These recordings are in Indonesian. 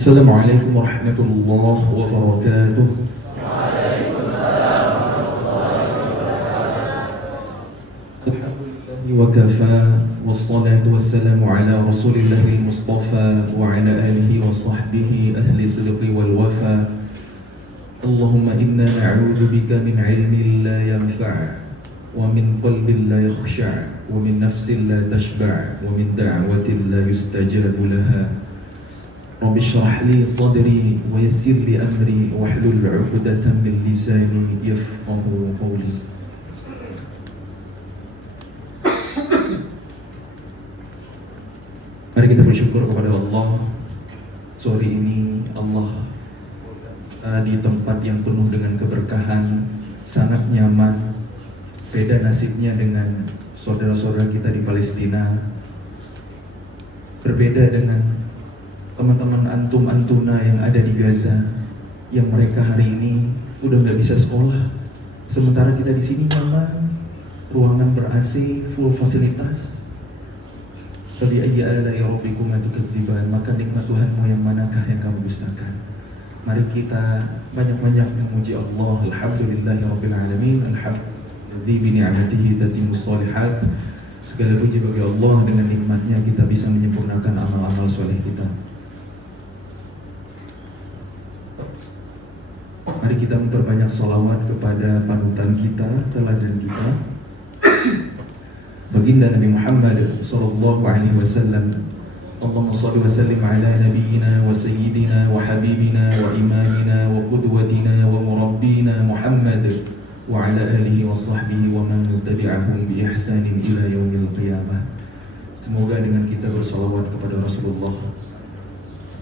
Assalamualaikum warahmatullahi wabarakatuh. Alhamdulillahi wa kafa, wassalatu wassalamu ala rasulillahil mustafa wa ala alihi wa sahbihi ahli sidqi wal wafa. Allahumma inna na'udhu bika min ilmin la yanfa' wa min qalbin la yakhsha' wa min nafsin la tashba' wa min da'watin la yustajabu laha. Rabbi shrah li sadri wa yassir li amri wahlul 'uqdatam min lisani yafqahu qawli. Mari kita bersyukur kepada Allah. Sore ini Allah di tempat yang penuh dengan keberkahan, sangat nyaman. Beda nasibnya dengan saudara-saudara kita di Palestina. Berbeda dengan teman-teman antum-antuna yang ada di Gaza, yang mereka hari ini udah nggak bisa sekolah, sementara kita di sini nyaman, ruangan ber-AC, full fasilitas. Fabi ayyi ala'i rabbikuma tukadziban, maka nikmat Tuhanmu yang manakah yang kamu dustakan? Mari kita banyak-banyak memuji Allah. Alhamdulillahirabbil alamin, alhamdulilladzi bi ni'matihi tatimmus shalihat. Segala puji bagi Allah, dengan nikmatnya kita bisa menyempurnakan amal-amal soleh kita. Mari kita memperbanyak sholawat kepada panutan kita, teladan kita, baginda Nabi Muhammad sallallahu alaihi wasallam. Allahumma shalli wa sallim ala nabiyyina wa sayyidina wa habibina wa imamina wa qudwatina wa murabbina Muhammad wa ala alihi wa sahbihi wa man tabi'ahum bi ihsanin ila yaumil qiyamah. Semoga dengan kita bersalawat kepada Rasulullah,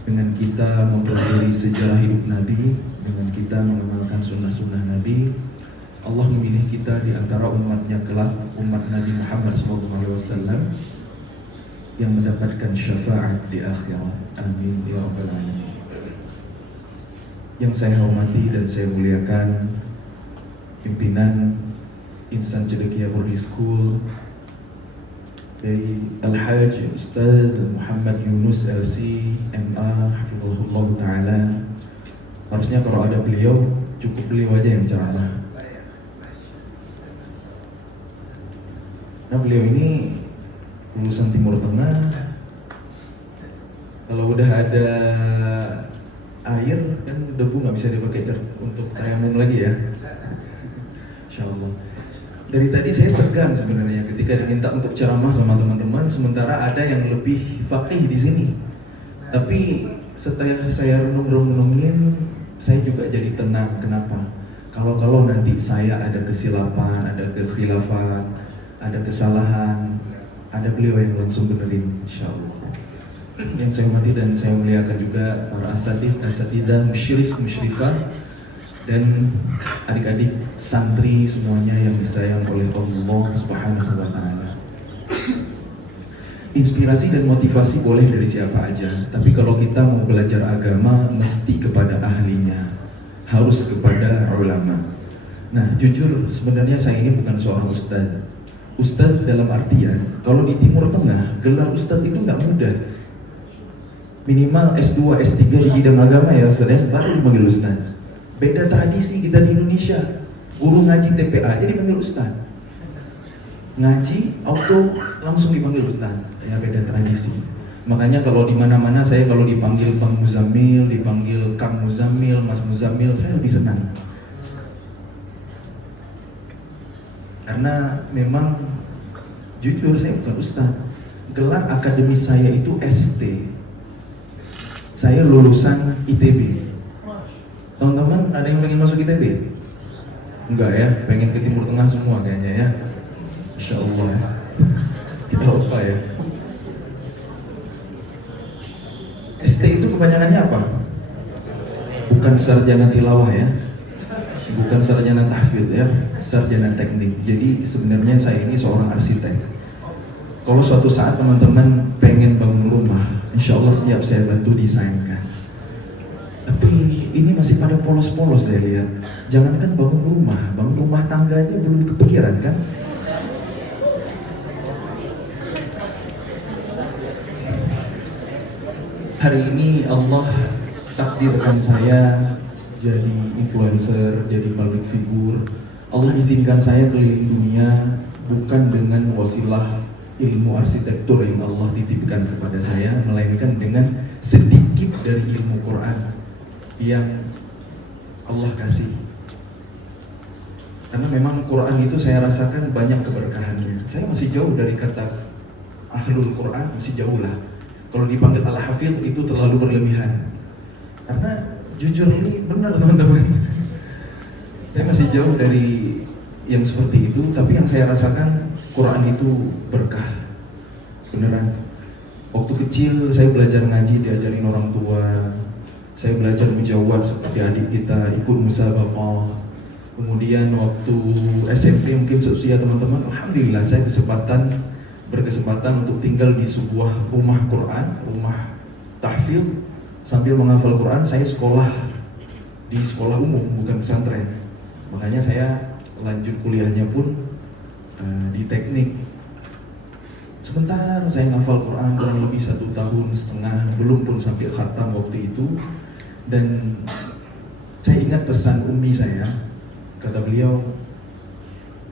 dengan kita mempelajari sejarah hidup Nabi, dengan kita mengamalkan sunnah-sunnah Nabi, Allah memilih kita di antara umatnya kelak, umat Nabi Muhammad SAW, yang mendapatkan syafaat di akhirat. Amin ya rabbal alamin. Yang saya hormati dan saya muliakan pimpinan Insan Cendekia Boarding School dari Al-Hajj Ustaz Muhammad Yunus LC MA hafizahullah ta'ala. Harusnya kalau ada beliau, cukup beliau aja yang ceramah. Nah, beliau ini lulusan Timur Tengah. Kalau udah ada air dan debu nggak bisa dipakai untuk tayamum lagi ya. Insyaallah. Dari tadi saya segan sebenarnya ketika diminta untuk ceramah sama teman-teman, sementara ada yang lebih faqih di sini. Tapi setelah saya renung-renungin, saya juga jadi tenang. Kenapa? Kalau nanti saya ada kesilapan, ada kekhilafan, ada kesalahan, ada beliau yang langsung benerin, insyaallah. Yang saya hormati dan saya muliakan juga para asatidzah, musyrifah, dan adik-adik santri semuanya yang disayang oleh Allah Subhanahu wa ta'ala. Inspirasi dan motivasi boleh dari siapa aja, tapi kalau kita mau belajar agama mesti kepada ahlinya, harus kepada ulama. Nah, jujur sebenarnya saya ini bukan seorang ustadz. Ustadz dalam artian, kalau di Timur Tengah, gelar ustadz itu nggak mudah. Minimal S2, S3 di bidang agama ya Ustadz ya, baru dipanggil ustadz. Beda tradisi kita di Indonesia, guru ngaji TPA aja dipanggil ustadz. Ngaji, auto langsung dipanggil ustadz. Ya beda tradisi. Makanya kalau di mana-mana saya kalau dipanggil Bang Muzammil, dipanggil Kang Muzammil, Mas Muzammil, saya lebih senang. Karena memang jujur saya bukan ustadz. Gelar akademis saya itu ST. Saya lulusan ITB. Teman-teman ada yang pengen masuk ITB? Enggak ya, pengen ke Timur Tengah semua kayaknya ya. Insya Allah. Kita lupa ya. ST itu kepanjangannya apa? Bukan sarjana tilawah ya, bukan sarjana tahfidz ya, sarjana teknik. Jadi sebenarnya saya ini seorang arsitek. Kalau suatu saat teman-teman pengen bangun rumah, insya Allah siap saya bantu desainkan. Tapi ini masih pada polos-polos saya lihat. Jangankan bangun rumah tangga aja belum kepikiran kan? Hari ini Allah takdirkan saya jadi influencer, jadi public figure. Allah izinkan saya keliling dunia bukan dengan wasilah ilmu arsitektur yang Allah titipkan kepada saya, melainkan dengan sedikit dari ilmu Quran yang Allah kasih. Karena memang Quran itu saya rasakan banyak keberkahannya. Saya masih jauh dari kata ahlul Quran, masih jauh lah. Kalau dipanggil al-hafidh itu terlalu berlebihan. Karena jujur ini benar teman-teman, saya masih jauh dari yang seperti itu. Tapi yang saya rasakan Quran itu berkah, beneran. Waktu kecil saya belajar ngaji diajarin orang tua. Saya belajar mujawwad seperti adik kita, ikut musabaqah. Kemudian waktu SMP mungkin seusia teman-teman, alhamdulillah saya berkesempatan untuk tinggal di sebuah rumah Quran, rumah tahfidz, sambil menghafal Quran. Saya sekolah di sekolah umum, bukan pesantren. Makanya saya lanjut kuliahnya pun di teknik. Sebentar saya menghafal Quran kurang lebih 1,5 tahun, belum pun sampai khatam waktu itu. Dan saya ingat pesan ummi saya. Kata beliau,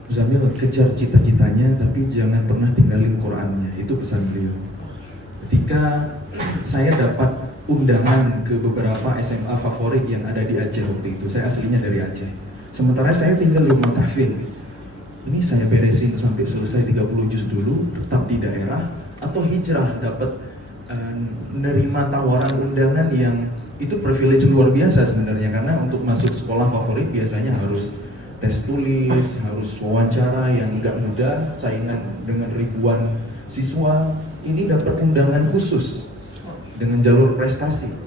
Zamil, kejar cita-citanya tapi jangan pernah tinggalin Qurannya. Itu pesan beliau. Ketika saya dapat undangan ke beberapa SMA favorit yang ada di Aceh waktu itu, saya aslinya dari Aceh. Sementara saya tinggal di rumah tahfidz. Ini saya beresin sampai selesai 30 juz dulu, tetap di daerah, atau hijrah, dapat menerima tawaran undangan yang itu privilege luar biasa sebenarnya. Karena untuk masuk sekolah favorit biasanya harus tes tulis, harus wawancara yang nggak mudah, saingan dengan ribuan siswa. Ini dapat undangan khusus dengan jalur prestasi.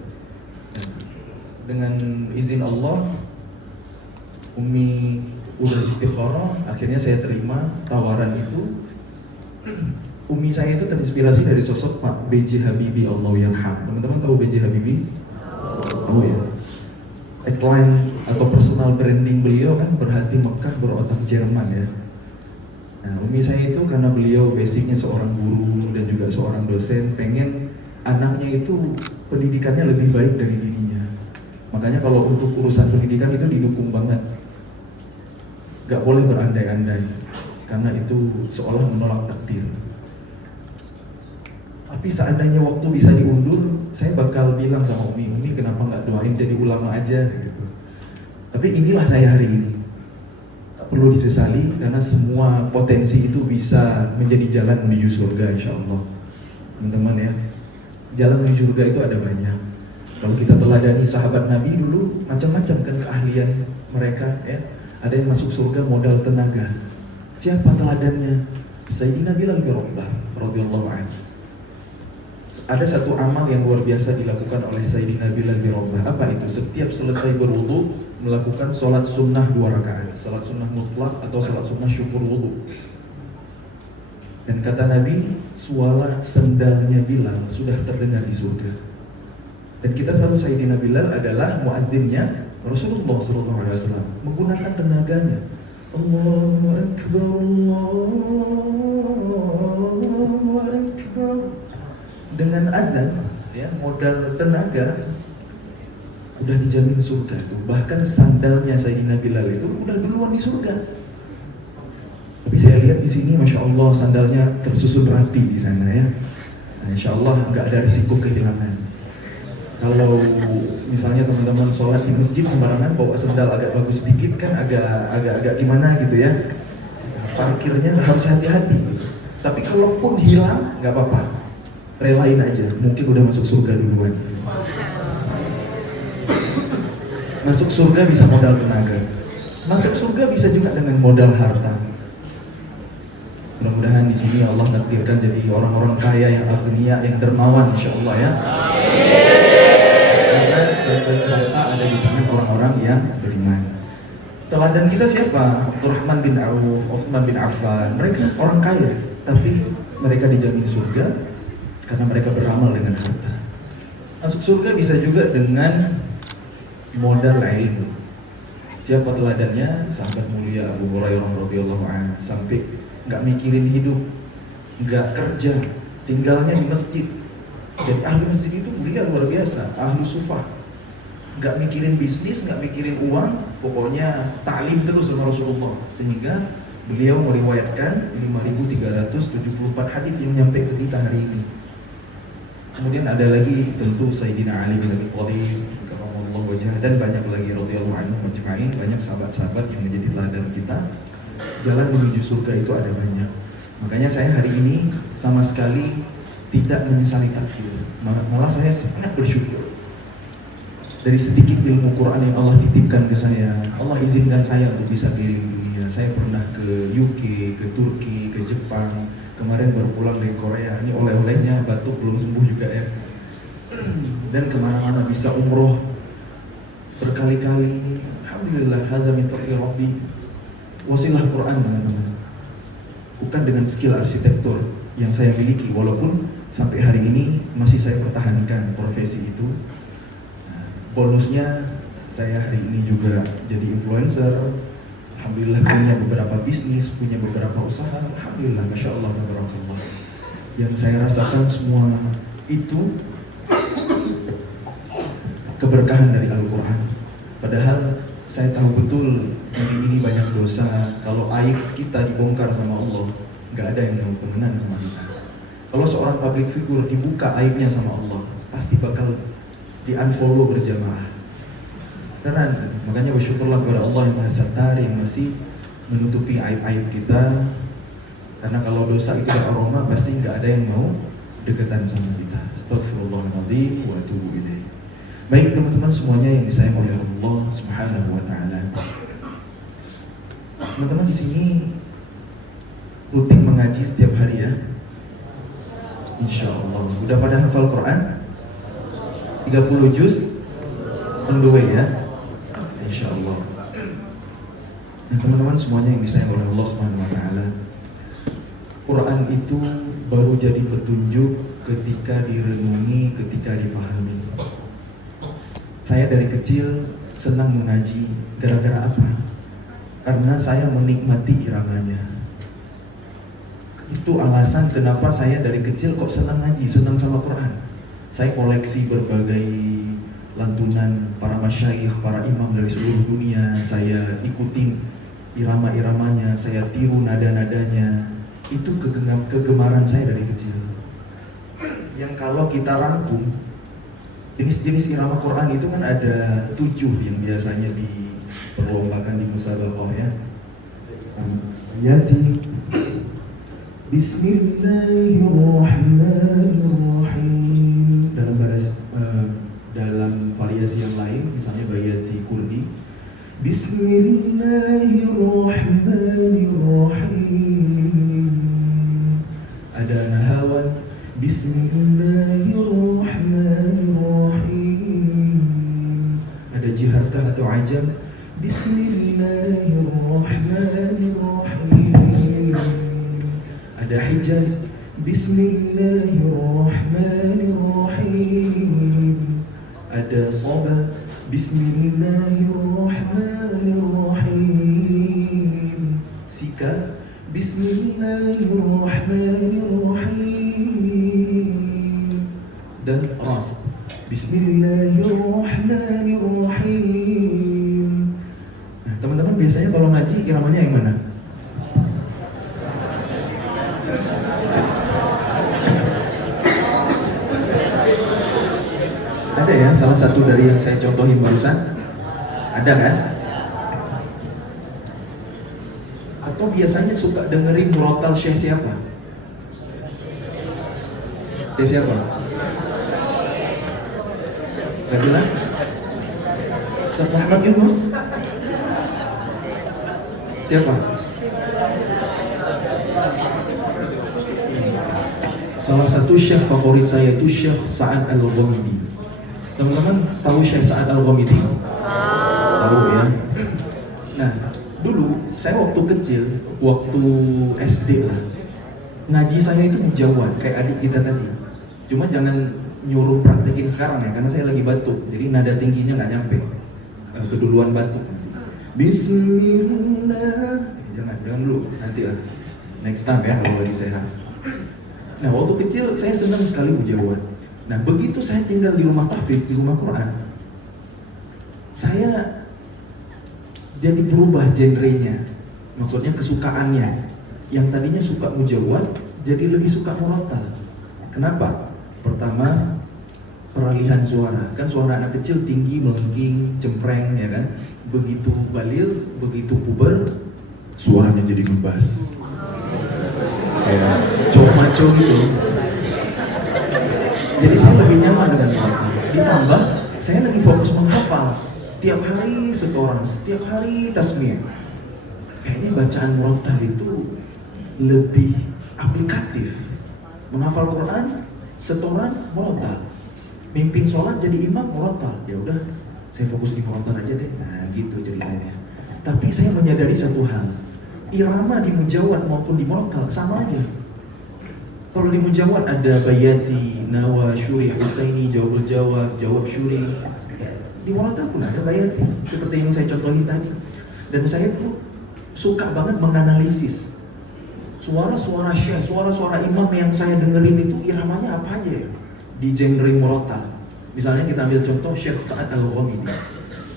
Dengan izin Allah, Umi udah istikharah, akhirnya saya terima tawaran itu. Umi saya itu terinspirasi dari sosok Pak B.J. Habibie, Allah yarham. Teman-teman tahu B.J. Habibie? Tahu ya? Tagline atau personal branding beliau kan berhati Mekah, berotak Jerman ya. Nah, Umi saya itu karena beliau basicnya seorang guru dan juga seorang dosen, pengen anaknya itu pendidikannya lebih baik dari dirinya. Makanya kalau untuk urusan pendidikan itu didukung banget. Gak boleh berandai-andai, karena itu seolah menolak takdir. Tapi seandainya waktu bisa diundur, saya bakal bilang sama Umi kenapa nggak doain jadi ulama aja gitu. Tapi inilah saya hari ini. Tak perlu disesali karena semua potensi itu bisa menjadi jalan menuju surga insya Allah. Teman-teman ya, jalan menuju surga itu ada banyak. Kalau kita teladani sahabat Nabi dulu, macam-macam kan keahlian mereka ya. Ada yang masuk surga modal tenaga. Siapa teladannya? Sayyidina Bilal bin Rabah radhiyallahu anhu. Ada satu amal yang luar biasa dilakukan oleh Sayyidina Bilal bin Rabah. Apa itu? Setiap selesai berwudu melakukan sholat sunnah 2 rakaat, sholat sunnah mutlak atau sholat sunnah syukur wudu. Dan kata Nabi, suara sendalnya Bilal sudah terdengar di surga. Dan kita selalu Sayyidina Bilal adalah muadzinnya Rasulullah SAW, menggunakan tenaganya. Allahu Akbar, Allahu Akbar. Dengan azan, ya, modal tenaga udah dijamin surga itu. Bahkan sandalnya Sayyidina Bilal itu udah duluan di surga. Tapi saya lihat di sini, masya Allah, sandalnya tersusun rapi di sana ya. Nah, insya Allah nggak ada risiko kehilangan. Kalau misalnya teman-teman sholat di masjid sembarangan bawa sandal agak bagus sedikit kan agak gimana gitu ya. Parkirnya harus hati-hati gitu. Tapi kalaupun hilang nggak apa-apa, relain aja, mungkin udah masuk surga duluan. Masuk surga bisa modal tenaga, masuk surga bisa juga dengan modal harta. Mudah-mudahan di sini Allah takdirkan jadi orang-orang kaya yang aghnia, yang dermawan insya Allah ya. Karena sebagian harta ada di tangan orang-orang yang beriman. Teladan kita siapa? Abdurrahman bin Auf, Utsman bin Affan. Mereka orang kaya, tapi mereka dijamin surga karena mereka beramal dengan harta. Masuk surga bisa juga dengan modal ilmu. Siapa teladannya? Sahabat mulia Abu Hurairah radhiyallahu anhu, sampai nggak mikirin hidup, nggak kerja, tinggalnya di masjid. Jadi ahli masjid itu mulia luar biasa, ahli sufah. nggak mikirin bisnis, nggak mikirin uang, pokoknya ta'lim terus sama Rasulullah. Sehingga beliau meriwayatkan 5.374 hadis yang nyampe ke kita hari ini. Kemudian ada lagi tentu Sayyidina Ali bin Abi Thalib, karramallahu wajhah, dan banyak lagi radhiyallahu anhu majma'in, banyak sahabat-sahabat yang menjadi teladan kita. Jalan menuju surga itu ada banyak. Makanya saya hari ini sama sekali tidak menyesali takdir. Malah saya sangat bersyukur. Dari sedikit ilmu Quran yang Allah titipkan ke saya, Allah izinkan saya untuk bisa keliling dunia. Saya pernah ke UK, ke Turki, ke Jepang. Kemarin baru pulang dari Korea. Ini oleh-olehnya batuk belum sembuh juga ya. Dan kemana-mana bisa umroh berkali-kali. Alhamdulillah, hadza min fadli Rabbi. Wasilah Quran teman-teman. Bukan dengan skill arsitektur yang saya miliki, walaupun sampai hari ini masih saya pertahankan profesi itu. Bonusnya saya hari ini juga jadi influencer. Alhamdulillah punya beberapa bisnis, punya beberapa usaha. Alhamdulillah, Masya Allah, tabarakallah. Yang saya rasakan semua itu keberkahan dari Al-Quran. Padahal saya tahu betul diri ini banyak dosa. Kalau aib kita dibongkar sama Allah, nggak ada yang mau temenan sama kita. Kalau seorang public figure dibuka aibnya sama Allah, pasti bakal di-unfollow berjamaah. Beneran, makanya bersyukurlah kepada Allah yang Maha Sattar, yang masih menutupi aib-aib kita. Karena kalau dosa itu beraroma, pasti nggak ada yang mau dekatan sama kita. Astaghfirullahaladzim wa atubu ilaih. Baik teman-teman semuanya yang disayang oleh Allah Subhanahu wa Ta'ala. Teman-teman di sini rutin mengaji setiap hari ya. Insya Allah. Udah pada hafal Quran? 30 juz? On the way ya. Insya Allah. Nah teman-teman semuanya yang disayang oleh Allah Subhanahu wa Ta'ala, Quran itu baru jadi petunjuk ketika direnungi, ketika dipahami. Saya dari kecil senang mengaji. Gara-gara apa? Karena saya menikmati iramanya. Itu alasan kenapa saya dari kecil kok senang ngaji, senang sama Quran. Saya koleksi berbagai lantunan para masyayikh, para imam dari seluruh dunia. Saya ikutin irama-iramanya, saya tiru nada-nadanya. Itu kegemaran saya dari kecil. Yang kalau kita rangkum, jenis-jenis irama Quran itu kan ada 7 yang biasanya diperlombakan di musabaqah ya. Yati Bismillahirrahmanirrahim. Dalam variasi yang lain, misalnya Bayati Kurdi, Bismillahirrahmanirrahim. Ada Nahawan, Bismillahirrahmanirrahim. Ada Jiharkah atau Ajam, Bismillahirrahmanirrahim. Ada Hijaz, Bismillahirrahmanirrahim. Ada Sabah, Bismillahirrahmanirrahim. Sika, Bismillahirrahmanirrahim. Dan Ras, Bismillahirrahmanirrahim. Nah, teman-teman biasanya kalau ngaji iramanya yang mana? Ada ya, salah satu dari yang saya contohin barusan? Ada kan? Atau biasanya suka dengerin murotal Syekh siapa? Syekh siapa? Gak jelas? Ustaz Muhammad Yunus? Siapa? Salah satu syekh favorit saya itu Syekh Sa'ad Al-Ghamidi. Teman-teman tahu Syekh Sa'ad Al-Ghamidi? Tahu ya? Nah, dulu saya waktu kecil, waktu SD lah, ngaji saya itu menjauhan kayak adik kita tadi. Cuma jangan nyuruh praktekin sekarang ya, karena saya lagi batuk, jadi nada tingginya nggak nyampe, keduluan batuk nanti. Bismillah, jangan dulu, nanti lah, next time ya kalau lagi sehat. Nah waktu kecil saya senang sekali menjauhan. Nah begitu saya tinggal di rumah tahfiz, di rumah Quran, saya jadi berubah genrenya, maksudnya kesukaannya. Yang tadinya suka mujawwad jadi lebih suka murattal. Kenapa? Pertama, peralihan suara. Kan suara anak kecil tinggi, melengking, cempreng, ya kan? Begitu balil, begitu puber, suaranya jadi ngebas. Kayak cowok maco gitu. Jadi saya lebih nyaman dengan murattal. Ditambah, saya lagi fokus menghafal. Tiap hari setoran, setiap hari tasmiyah. Kayaknya bacaan murattal itu lebih aplikatif. Menghafal Quran, setoran, murattal. Mimpin sholat jadi imam, murattal. Ya udah, saya fokus di murattal aja deh. Nah gitu ceritanya. Tapi saya menyadari satu hal, irama di mujawwad maupun di murattal sama aja. Kalau di mujawwad ada bayati, nawa, syuri, husaini, jawabul jawab, jawab syuri. Di murattal pun ada bayati, seperti yang saya contohin tadi. Dan saya tuh suka banget menganalisis suara-suara syekh, suara-suara imam yang saya dengerin itu iramanya apa aja ya di genre murattal. Misalnya kita ambil contoh Syekh Sa'ad Al-Ghamidi.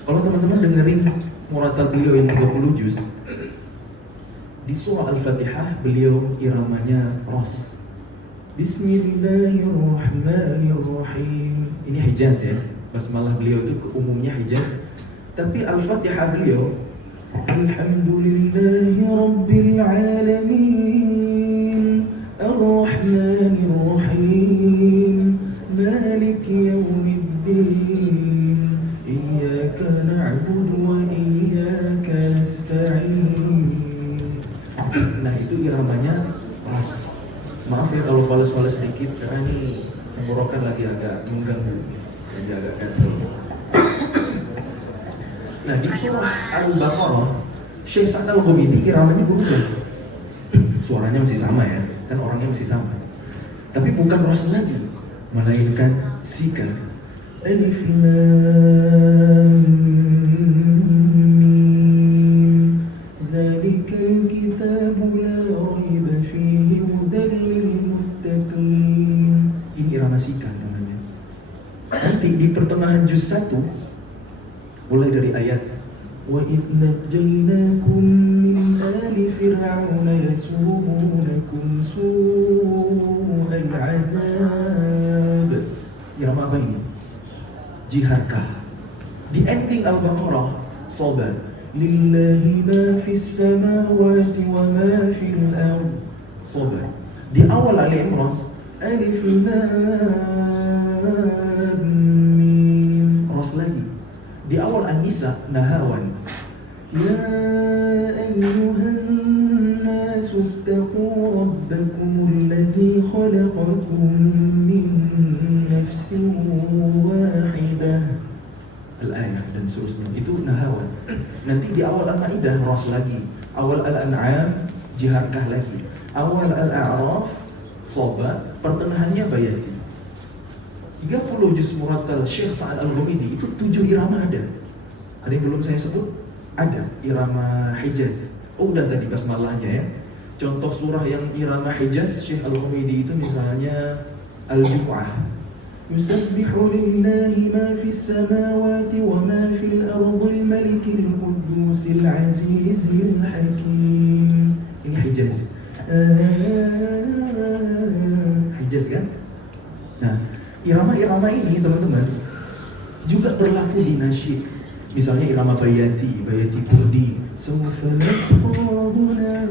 Kalau teman-teman dengerin murattal beliau yang 30 juz, di surah Al-Fatihah beliau iramanya ros. Bismillahirrahmanirrahim. Ini Hijaz ya, basmalah beliau itu umumnya Hijaz. Tapi Al-Fatihah beliau Alhamdulillahi Rabbil Alamin Ar-Rahmanir Rahim Maliki Yawmiddin Iyyaka na'budu wa iyyaka nasta'in. Nah itu iramanya ras. Maaf ya kalau fals-fals sedikit karena ini tenggorokan lagi agak mengganggu, lagi agak gatel. Nah di surah Al-Baqarah, Syekh Sa'ad Al-Ghamidi iramanya berubah. Suaranya masih sama ya, kan orangnya masih sama. Tapi bukan ras lagi, melainkan sika. Alif Lam Mim. Dzalikal kitabu la raiba fihi hudal lil muttaqin. Ini irama sika namanya. Nanti di pertengahan juz 1 mulai dari ayat wa idh najjaynakum min ali fir'auna yasumunakum su'al 'adzab. Irama apa ini? Jiharkah. Di ending Al-Baqarah sobat lillahi ma fis samawati wa ma fil ard. Sobat. Di awal Ali Imran alif lam mim ras lagi. Di awal An-Nisa nahawan ya ayyuhan nasu ittaqu rabbakum alladhi khalaqakum min nafsin wahidah al-ayah dan seterusnya. Itu nahawan. Nanti di awal Al-Maidah ras lagi, awal Al-An'am jiharkah lagi, awal Al-A'raf soba, pertengahannya bayati. 30 juz murattal Syekh Sa'ad Al-Ghamidi itu 7 irama ada. Ada yang belum saya sebut? Ada irama Hijaz. Oh udah tadi basmalahnya ya. Contoh surah yang irama Hijaz Syekh Al-Ghamidi itu misalnya Al-Jumu'ah. Yusabbihu lillahi ma fis samawati wa ma fil ardil malikil qudusil azizil hakim. Ini Hijaz. Hijaz kan? Nah, irama-irama ini teman-teman juga berlaku di nasyid. Misalnya irama bayati, bayati kurdi. Sawfa nabqahuna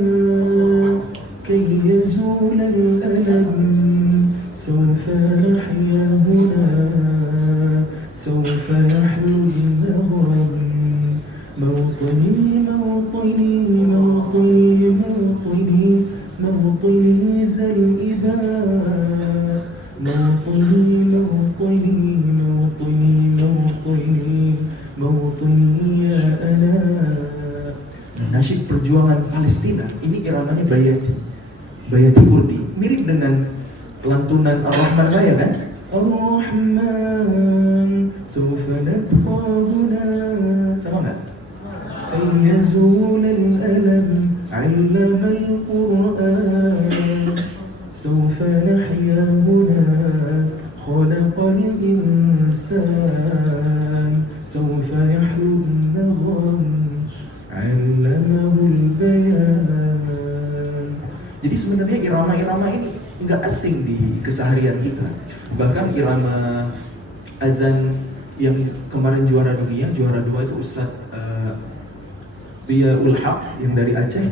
kay yazul al-alam. Sawfa nahyahuna sawfa yahlu al-nagham. Mawtani mawtani mawtani mawtani mawtani dhal ibad. موطني موطني موطني موطني موطني يا أنا. Nasyid perjuangan Palestina ini iramanya bayati, bayati kurdi, mirip dengan lantunan Ar-Rahman saya kan? Ar-Rahman sawfa nabqa huna, sama nggak? Ayyazul al-alam 'allama al-Qur'an. سوف نحيا هنا خلق الإنسان sawfa yahlun nagham 'allamahul bayan. Jadi sebenarnya irama-irama ini nggak asing di keseharian kita. Bahkan irama azan yang kemarin juara dunia, juara 2 itu Ustadz Riyaul Haq yang dari Aceh,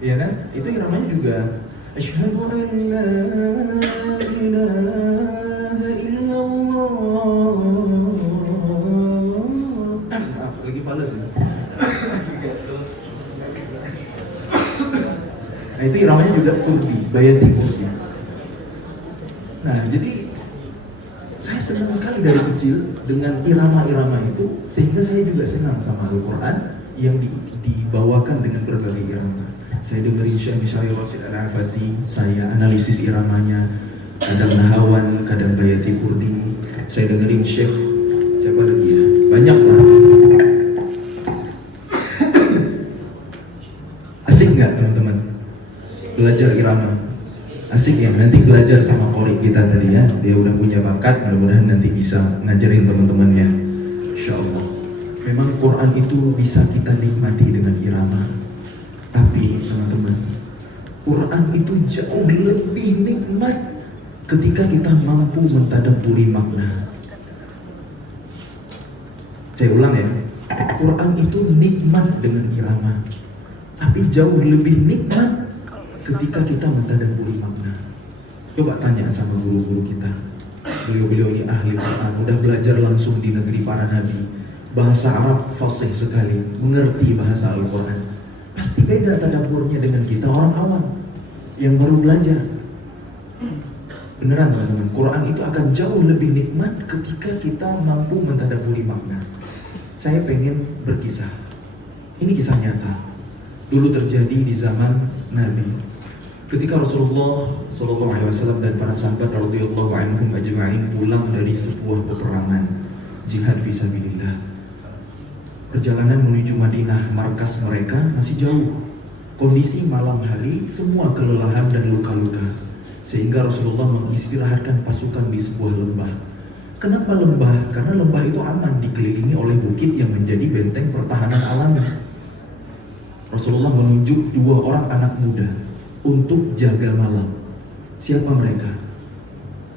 ya kan? Itu iramanya juga Asyhadu an la ilaha illallah. Maaf, lagi fales nih. Nah itu iramanya juga kurdi, bayati kurdi. Nah jadi saya senang sekali dari kecil dengan irama-irama itu, sehingga saya juga senang sama Al-Quran yang dibawakan dengan berbagai irama. Saya dengerin Syekh Mishawi Rashid Al-Afasi, saya analisis iramanya, kadang nahawan, kadang bayati kurdi. Saya dengerin Syekh siapa lagi ya, banyak lah. Asik nggak teman-teman belajar irama? Asik ya, nanti belajar sama qori kita tadi ya, dia udah punya bakat, mudah-mudahan nanti bisa ngajarin teman-temannya, insyaallah. Memang Quran itu bisa kita nikmati dengan irama, tapi teman-teman, Quran itu jauh lebih nikmat ketika kita mampu mentadabburi makna. Saya ulang ya, Quran itu nikmat dengan irama, tapi jauh lebih nikmat ketika kita mentadabburi makna. Coba tanya sama guru-guru kita, beliau-beliau ini ahli Quran, udah belajar langsung di negeri para nabi, bahasa Arab fasih sekali, mengerti bahasa Al-Quran. Pasti beda tadabburnya dengan kita orang awam yang baru belajar. Beneran teman-teman, Quran itu akan jauh lebih nikmat ketika kita mampu mentadabburi makna. Saya pengen berkisah, ini kisah nyata, dulu terjadi di zaman Nabi. Ketika Rasulullah SAW dan para sahabat radhiyallahu anhum ajma'in pulang dari sebuah peperangan jihad fisabilillah, perjalanan menuju Madinah, markas mereka masih jauh. Kondisi malam hari, semua kelelahan dan luka-luka, sehingga Rasulullah mengistirahatkan pasukan di sebuah lembah. Kenapa lembah? Karena lembah itu aman, dikelilingi oleh bukit yang menjadi benteng pertahanan alami. Rasulullah menunjuk 2 orang anak muda untuk jaga malam. Siapa mereka?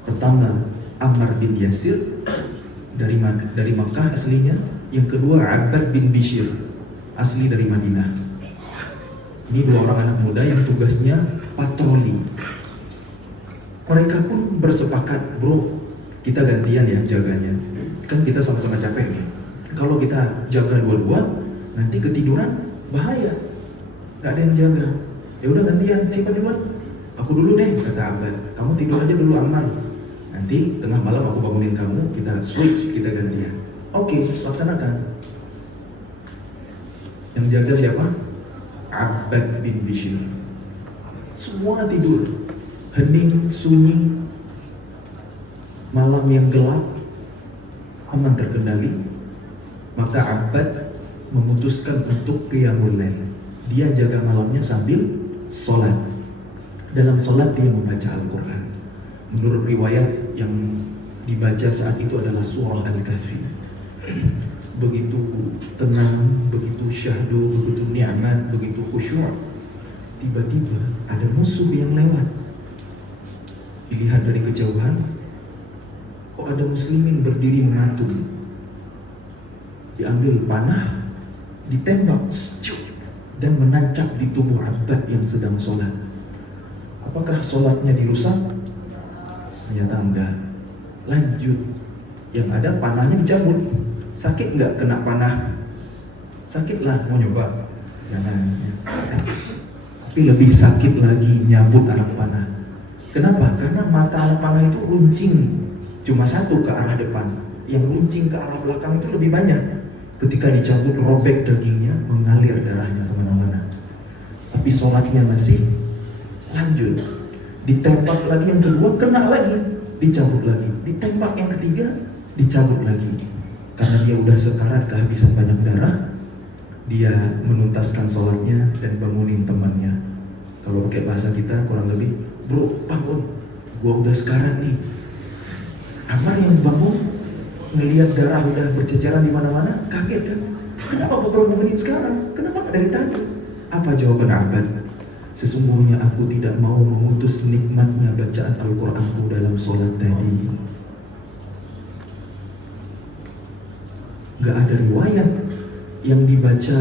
Pertama, Ammar bin Yasir dari Makkah aslinya. Yang kedua, Abbad bin Bishr, asli dari Madinah. Ini 2 orang anak muda yang tugasnya patroli. Mereka pun bersepakat, bro, kita gantian ya jaganya. Kan kita sama-sama capek nih. Kalau kita jaga dua-dua, nanti ketiduran bahaya. Gak ada yang jaga. Ya udah gantian, siapa duluan? Aku dulu deh, kata Abbad. Kamu tidur aja dulu aman. Nanti tengah malam aku bangunin kamu, kita switch, kita gantian. Oke, laksanakan. Yang jaga siapa? Abbad bin Bishr. Semua tidur, hening, sunyi, malam yang gelap, aman terkendali. Maka Abbad memutuskan untuk qiyamul lail. Dia jaga malamnya sambil sholat. Dalam sholat dia membaca Al-Quran. Menurut riwayat yang dibaca saat itu adalah surah Al-Kahfi. Begitu tenang, begitu syahdu, begitu ni'mat, begitu khusyuk. Tiba-tiba ada musuh yang lewat. Dilihat dari kejauhan, kok ada muslimin berdiri mematung. Diambil panah, ditembak, dan menancap di tubuh Abbad yang sedang sholat. Apakah sholatnya dirusak? Ternyata enggak. Lanjut. Yang ada panahnya dicabut. Sakit enggak kena panah? Sakit lah, mau nyoba? Jangan. Tapi lebih sakit lagi nyabut anak panah. Kenapa? Karena mata anak panah itu runcing cuma satu ke arah depan. Yang runcing ke arah belakang itu lebih banyak. Ketika dicabut, robek dagingnya, mengalir darahnya kemana-mana. Tapi sholatnya masih lanjut. Ditembak lagi yang kedua, kena lagi, dicabut lagi. Ditembak yang ketiga, dicabut lagi. Karena dia udah sekarat, kehabisan banyak darah, dia menuntaskan sholatnya dan bangunin temannya. Kalau pakai bahasa kita kurang lebih, bro bangun, gua udah sekarat nih. Ammar yang bangun, ngelihat darah udah berceceran di mana-mana, kaget kan? Kenapa beberapa menit sekarang? Kenapa nggak dari tadi? Apa jawaban Abbad? Sesungguhnya aku tidak mau memutus nikmatnya bacaan Al-Quranku dalam sholat tadi. Gak ada riwayat yang dibaca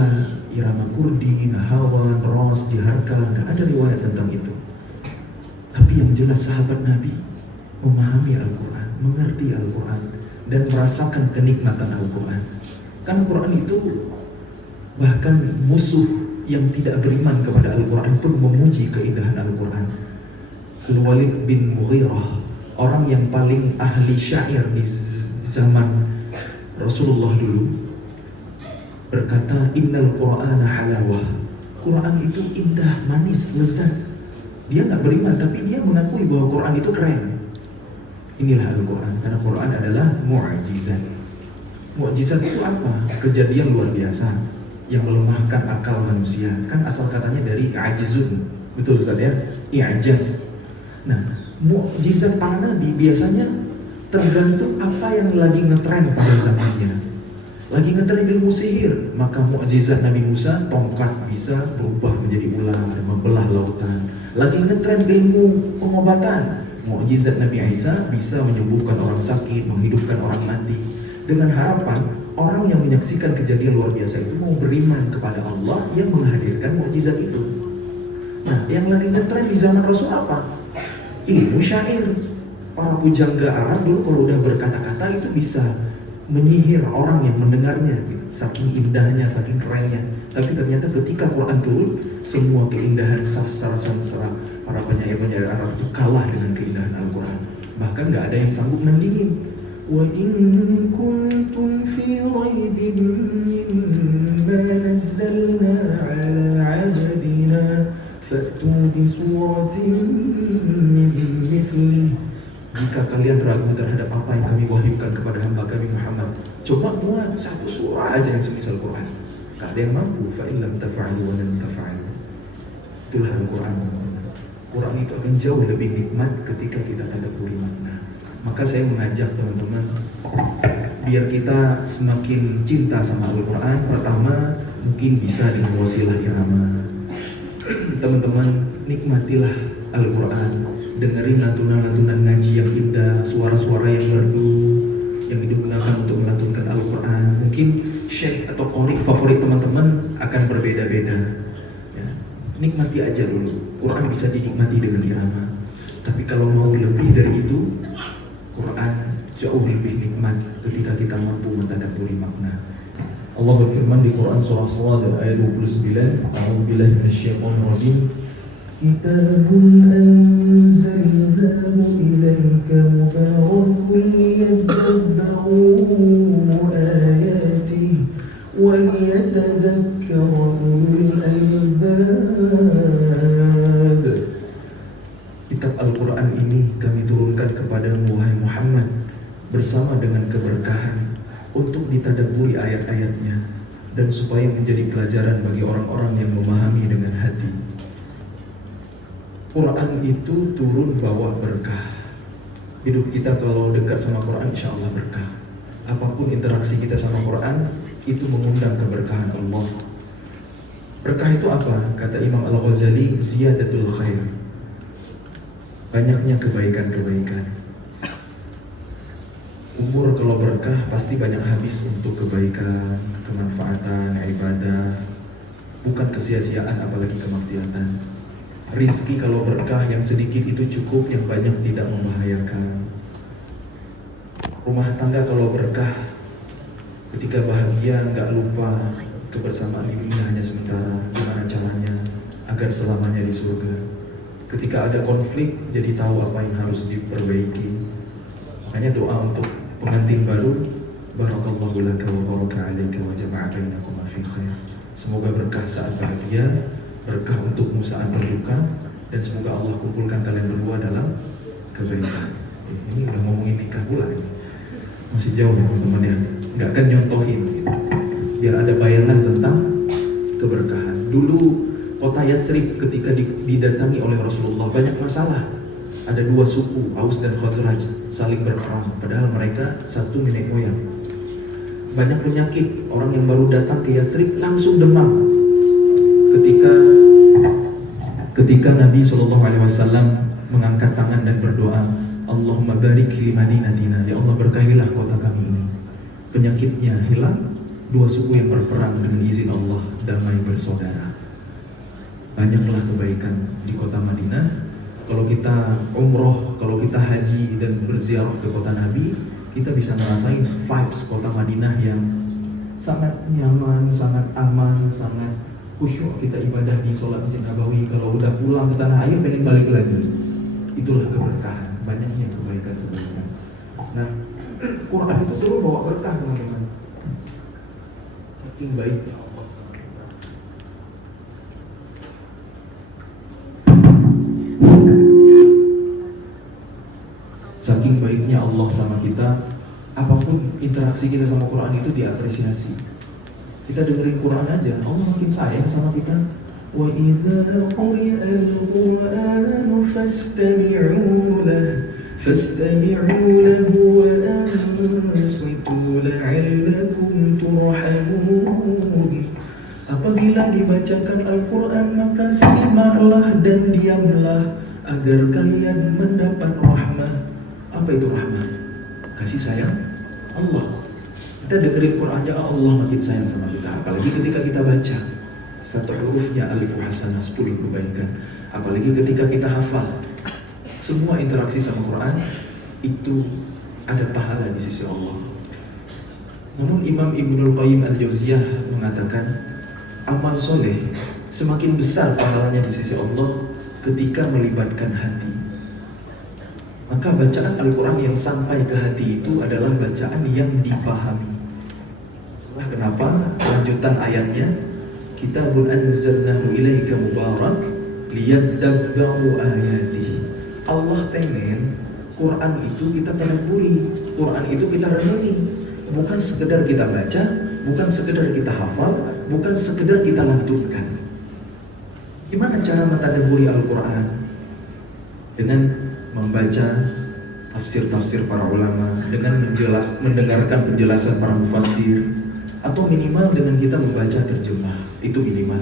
irama kurdi, nahawan, ros, diharka, gak ada riwayat tentang itu. Tapi yang jelas sahabat Nabi memahami Al-Quran, mengerti Al-Quran, dan merasakan kenikmatan Al-Quran. Karena Quran itu bahkan musuh yang tidak beriman kepada Al-Quran pun memuji keindahan Al-Quran. Al-Walid bin Mughirah, orang yang paling ahli syair di zaman Rasulullah dulu, berkata, Innal Qur'ana halawah. Quran itu indah, manis, lezat. Dia nggak beriman, tapi dia mengakui bahwa Quran itu keren. Inilah Al-Quran, karena Quran adalah mu'jizat. Mu'jizat itu apa? Kejadian luar biasa yang melemahkan akal manusia. Kan asal katanya dari ajizun, betul Ustaz ya? I'jaz. Nah, mu'jizat para nabi biasanya tergantung apa yang lagi ngetren pada zamannya. Lagi ngetren ilmu sihir, maka mu'jizat Nabi Musa, tongkat bisa berubah menjadi ular, membelah lautan. Lagi ngetren ilmu pengobatan, mu'jizat Nabi Isa bisa menyembuhkan orang sakit, menghidupkan orang mati. Dengan harapan orang yang menyaksikan kejadian luar biasa itu mau beriman kepada Allah yang menghadirkan mukjizat itu. Nah, yang lagi ngetren di zaman Rasul apa? Ilmu syair. Para pujangga Arab dulu kalau udah berkata-kata itu bisa menyihir orang yang mendengarnya, gitu. Saking indahnya, saking kerennya. Tapi ternyata ketika Quran turun, semua keindahan sastra para penyair-penyair Arab itu kalah dengan keindahan Al-Quran. Bahkan nggak ada yang sanggup nandingin. Wa in kuntum fi raibin mimma nazzalna ala 'abdina fa'tu bi suratin min mithlihi. Jika kalian ragu terhadap apa yang kami wahyukan kepada hamba kami Muhammad, coba buat satu surah aja yang semisal Quran. Gak ada yang mampu. Fa in lam taf'alu wa lan taf'alu. Itulah Al-Quran. Quran itu akan jauh lebih nikmat ketika kita tadabburi makna. Maka saya mengajak teman-teman, biar kita semakin cinta sama Al-Quran. Pertama, mungkin bisa dengan wasilah irama. Teman-teman, nikmatilah Al-Quran. Dengerin lantunan-lantunan ngaji yang indah, suara-suara yang merdu yang digunakan untuk melantunkan Al-Quran. Mungkin syekh atau qori favorit teman-teman akan berbeda-beda ya. Nikmati aja dulu. Quran bisa dinikmati dengan irama. Tapi kalau mau lebih dari itu, Quran jauh lebih nikmat ketika kita mampu mentadabburi makna. Allah berfirman di Quran surah Shad ayat 29, A'udzubillahi minasyaitonir rajim. Kitabun anzalnahu ilaika mubarakun liyadabbaru ayatihi wa liyatadhakkara ulul albab. Kitab Al-Quran ini kami turunkan kepadamu wahai Muhammad bersama dengan keberkahan untuk ditadabburi ayat-ayatnya dan supaya menjadi pelajaran bagi orang-orang yang memahami dengan hati. Quran itu turun bawa berkah. Hidup kita kalau dekat sama Quran insya Allah berkah. Apapun interaksi kita sama Quran itu mengundang keberkahan Allah. Berkah itu apa? Kata Imam Al-Ghazali, ziyadatul khair. Banyaknya kebaikan-kebaikan. Umur kalau berkah pasti banyak habis untuk kebaikan, kemanfaatan, ibadah. Bukan kesia-siaan apalagi kemaksiatan. Rizki kalau berkah yang sedikit itu cukup, yang banyak tidak membahayakan. Rumah tangga kalau berkah, ketika bahagia nggak lupa kebersamaan ini hanya sementara. Gimana caranya agar selamanya di surga? Ketika ada konflik, jadi tahu apa yang harus diperbaiki. Makanya doa untuk pengantin baru, barakallahu laka wa baraka alaika wa jama'a bainakuma fi khair. Semoga berkah saat bahagia, berkah untukmu saat berduka, dan semoga Allah kumpulkan kalian berdua dalam kebaikan. Ini udah ngomongin nikah pula ini. Masih jauh ya teman-teman ya. Nggak akan nyontohin gitu. Biar ada bayangan tentang keberkahan. Dulu kota Yathrib ketika didatangi oleh Rasulullah banyak masalah. ada dua suku, Aus dan Khazraj, saling berperang, padahal mereka satu nenek moyang. Banyak penyakit, orang yang baru datang ke Yathrib langsung demam. Ketika Nabi SAW mengangkat tangan dan berdoa, Allahumma barik li madinatina, ya Allah berkahilah kota kami ini. Penyakitnya hilang, dua suku yang berperang dengan izin Allah damai bersaudara. Banyaklah kebaikan di kota Madinah. Kalau kita umroh, kalau kita haji dan berziarah ke kota Nabi, kita bisa ngerasain vibes kota Madinah yang sangat nyaman, sangat aman, sangat khusyuk. Kita ibadah di sholat Masjid Nabawi, kalau udah pulang ke tanah air pengen balik lagi. Itulah keberkahan, banyaknya kebaikan-kebaikan. Nah, Quran itu turun bawa berkah teman-teman. Saking baiknya Allah sama kita. Saking baiknya Allah sama kita, apapun interaksi kita sama Quran itu diapresiasi. Kita dengerin Quran aja, Allah makin sayang sama kita. Wa idza quri'a al-Qur'anu fastami'u lahu wa ansitu la'allakum turhamun. Apabila dibacakan Al-Quran, maka simaklah dan diamlah agar kalian mendapat rahmah. Apa itu rahmah? Kasih sayang Allah. Kita dengerin Qurannya, Allah makin sayang sama kita. Apalagi ketika kita baca satu hurufnya alif hasanah 10 kebaikan. Apalagi ketika kita hafal. Semua interaksi sama Quran itu ada pahala di sisi Allah. Namun Imam Ibnul Qayyim Al-Jauziyah mengatakan, amal soleh semakin besar pahalanya di sisi Allah ketika melibatkan hati. Maka bacaan Al-Quran yang sampai ke hati itu adalah bacaan yang dipahami. Nah, kenapa lanjutan ayatnya, kitabun anzalnahu ilaika mubarak liyadabbaru ayatihi. Allah pengen Quran itu kita tadabburi, Quran itu kita renungi, bukan sekedar kita baca, bukan sekedar kita hafal, bukan sekedar kita lantunkan. Gimana cara mentadabburi Al-Quran? Dengan membaca tafsir-tafsir para ulama, dengan mendengarkan penjelasan para mufassir, atau minimal dengan kita membaca terjemah. Itu minimal.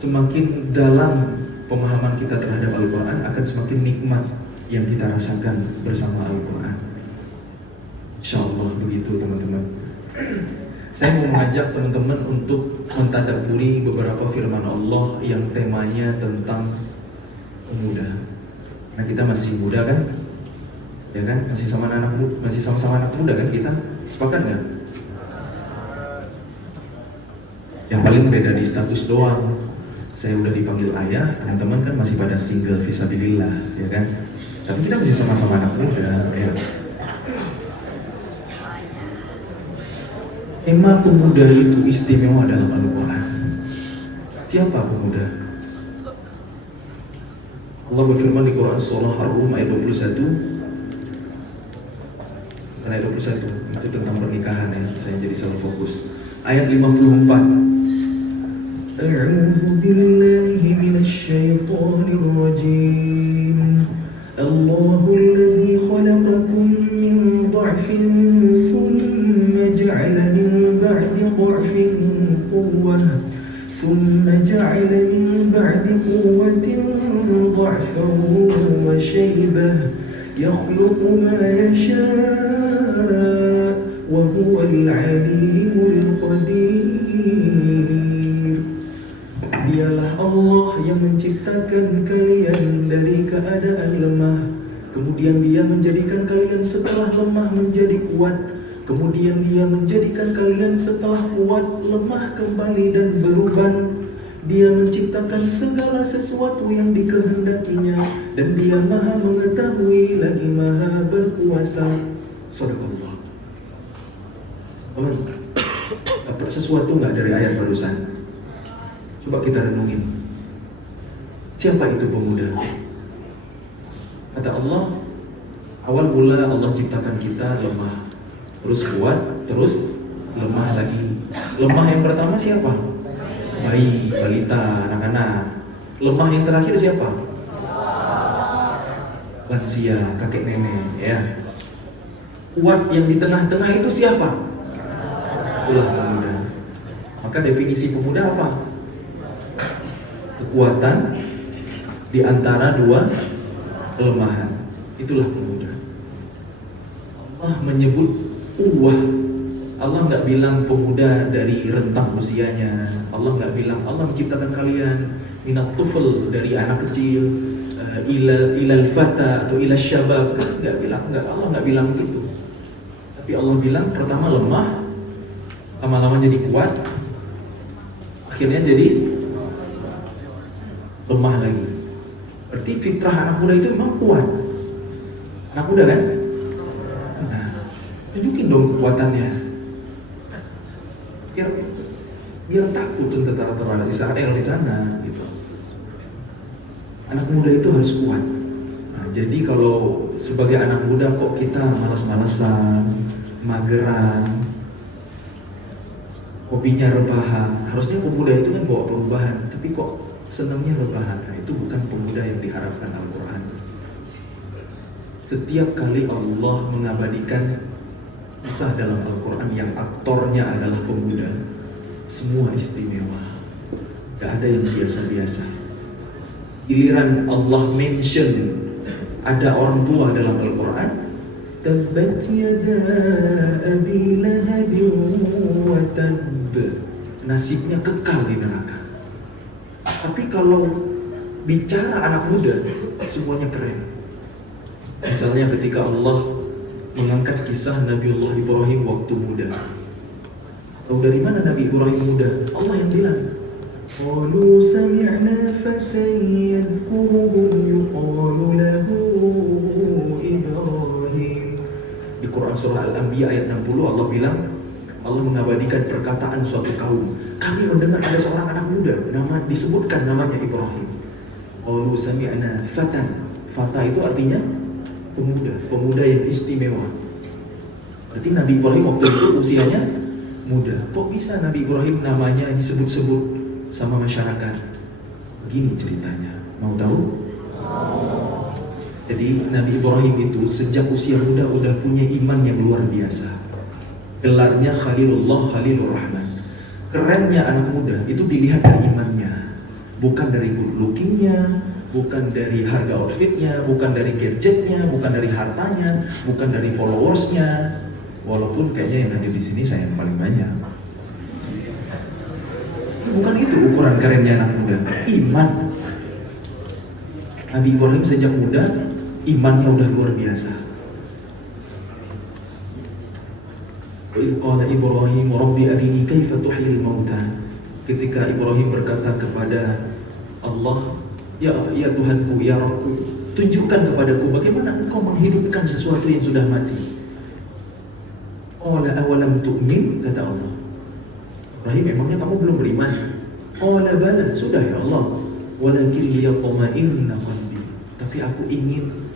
Semakin dalam pemahaman kita terhadap Al-Quran, akan semakin nikmat yang kita rasakan bersama Al-Quran. InsyaAllah begitu teman-teman. Saya mau mengajak teman-teman untuk mentadabburi beberapa firman Allah yang temanya tentang pemuda. Nah, kita masih muda kan? Ya kan? Masih sama-sama anak muda kan kita? Sepakat nggak? Yang paling beda di status doang. Saya udah dipanggil ayah, teman-teman kan masih pada single fisabilillah, ya kan? Tapi kita masih sama-sama anak muda, ya. Tema pemuda itu istimewa dalam Al-Quran. Siapa pemuda? Allah berfirman di Quran surah Ar-Rum ayat 21. Ayat 21 itu tentang pernikahan ya, saya jadi salah fokus. Ayat 54. A'udzu billahi minasy syaithanir rajim. Allahul ladzi khalaqakum min dha'fin thumma ja'ala min ba'di dha'fin quwwah thumma ja'ala min ba'di quwwatin dha'fan wa shaybah yakhluqu ma yasha' wa huwal 'alimul qadir. Dialah Allah yang menciptakan kalian dari keadaan lemah, kemudian Dia menjadikan kalian setelah lemah menjadi kuat, kemudian Dia menjadikan kalian setelah kuat lemah kembali dan berubah. Dia menciptakan segala sesuatu yang dikehendakinya, dan Dia Maha mengetahui lagi Maha berkuasa. Shadaqallah. Dapat sesuatu nggak dari ayat barusan? Coba kita renungin. Siapa itu pemuda? Kata Allah, awal mula Allah ciptakan kita lemah, terus kuat, terus lemah lagi. Lemah yang pertama siapa? Bayi, balita, anak-anak. Lemah yang terakhir siapa? lansia, kakek nenek, ya. Kuat yang di tengah-tengah itu siapa? Itulah pemuda. Maka definisi pemuda apa? Kekuatan di antara dua kelemahan. Itulah pemuda. Allah menyebut Allah nggak bilang pemuda dari rentang usianya. Allah nggak bilang Allah menciptakan kalian minat tufel dari anak kecil ilal fata atau ilal syabab. Nggak bilang, Allah nggak bilang gitu. Tapi Allah bilang pertama lemah, lama-lama jadi kuat, akhirnya jadi lemah lagi. Berarti fitrah anak muda itu memang kuat. Anak muda kan? Nah, tunjukin dong kekuatannya. Biar takut tentara-tentara Israel di sana gitu. Anak muda itu harus kuat. Nah, jadi kalau sebagai anak muda kok kita malas-malasan, mageran, hobinya rebahan. Harusnya pemuda itu kan bawa perubahan, tapi kok senangnya rebahan. Nah, itu bukan pemuda yang diharapkan Al-Quran. Setiap kali Allah mengabadikan kisah dalam Al-Quran yang aktornya adalah pemuda, semua istimewa. Gak ada yang biasa-biasa. Giliran Allah mention ada orang tua dalam Al-Quran, tabbat yada abi lahabin wa tabb, nasibnya kekal di neraka. Tapi kalau bicara anak muda, semuanya keren. Misalnya ketika Allah mengangkat kisah Nabiullah Ibrahim waktu muda. Tahu dari mana Nabi Ibrahim muda? Allah yang bilang, qalu sami'na fatan yadhkuruhum yuqalu lahu Ibrahim. Di Quran surah Al-Anbiya ayat 60 Allah bilang, Allah mengabadikan perkataan suatu kaum. Kami mendengar ada seorang anak muda, disebutkan namanya Ibrahim. Qalu sami'na fatan. Fata itu artinya pemuda yang istimewa. Berarti Nabi Ibrahim waktu itu usianya muda. Kok bisa Nabi Ibrahim namanya disebut-sebut sama masyarakat? Begini ceritanya. Mau tahu? Jadi Nabi Ibrahim itu sejak usia muda udah punya iman yang luar biasa. Gelarnya Khalilullah, Khalilur Rahman. Kerennya anak muda itu dilihat dari imannya, bukan dari good lookingnya, bukan dari harga outfitnya, bukan dari gadgetnya, bukan dari hartanya, bukan dari followersnya. Walaupun kayaknya yang hadir di sini saya yang paling banyak. Bukan itu ukuran kerennya anak muda, iman. Nabi Ibrahim sejak muda imannya udah luar biasa. Qala Ibrahim Rabbi arini kaifa tuhyil mauta. Ketika Ibrahim berkata kepada Allah, ya Tuhanku, ya Rabbku, tunjukkan kepadaku bagaimana engkau menghidupkan sesuatu yang sudah mati. Qala awalam tu'min, kata Allah. Ibrahim, emangnya kamu belum beriman? Qala bala, sudah ya Allah. Walakin liyatma'inna qalbi, tapi aku ingin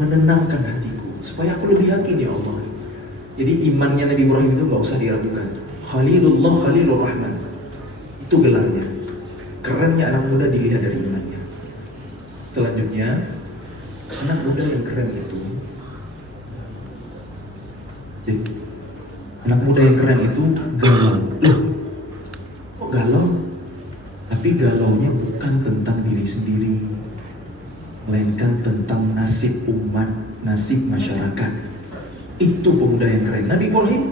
menenangkan hatiku supaya aku lebih yakin ya Allah. Jadi imannya Nabi Ibrahim itu gak usah diragukan. Khalilullah, Khalilur Rahman, itu gelarnya. Kerennya anak muda dilihat dari imannya. Selanjutnya, anak muda yang keren itu, jadi, anak muda yang keren itu galau. Loh, kok galau? Tapi galaunya bukan tentang diri sendiri, melainkan tentang nasib umat, nasib masyarakat. Itu pemuda yang keren. Nabi Ibrahim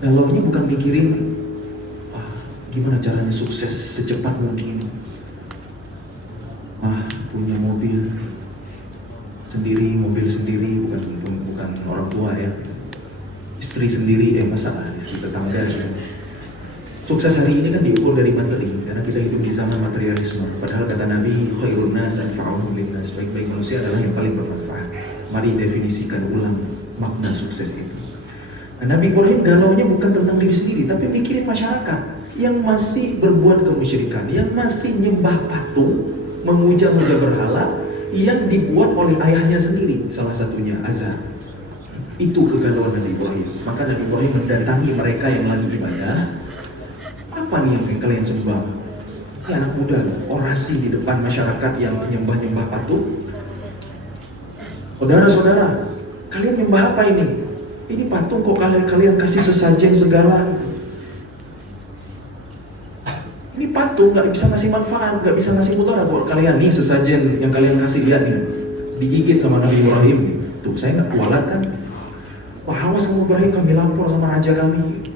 galaunya bukan mikirin gimana caranya sukses secepat mungkin, punya mobil sendiri, bukan orang tua ya, istri sendiri, istri tetangga ya. Sukses hari ini kan diukur dari materi, karena kita hidup di zaman materialisme. Padahal kata Nabi, khairun nas anfa'uhum linnas, baik-baik manusia adalah yang paling bermanfaat. Mari definisikan ulang makna sukses itu. Nah, Nabi Ibrahim galaunya bukan tentang diri sendiri, tapi mikirin masyarakat yang masih berbuat kemusyrikan, yang masih nyembah patung, memuja-muja berhala, yang dibuat oleh ayahnya sendiri, salah satunya Azar. Itu kegalauan Nabi Ibrahim. Maka Nabi Ibrahim mendatangi mereka yang lagi ibadah. Apa nih yang kalian sembah? Ini anak muda, orasi di depan masyarakat yang nyembah-nyembah patung. Saudara-saudara, kalian nyembah apa ini? Ini patung kok kalian kasih sesajen segala gitu. Ini patung nggak bisa ngasih manfaat, nggak bisa ngasih mudarat buat kalian. Nih sesajen yang kalian kasih, lihat nih, digigit sama Nabi Ibrahim nih. Tuh saya nggak kualat kan? Wah, awas sama Ibrahim, kami lapor sama raja kami.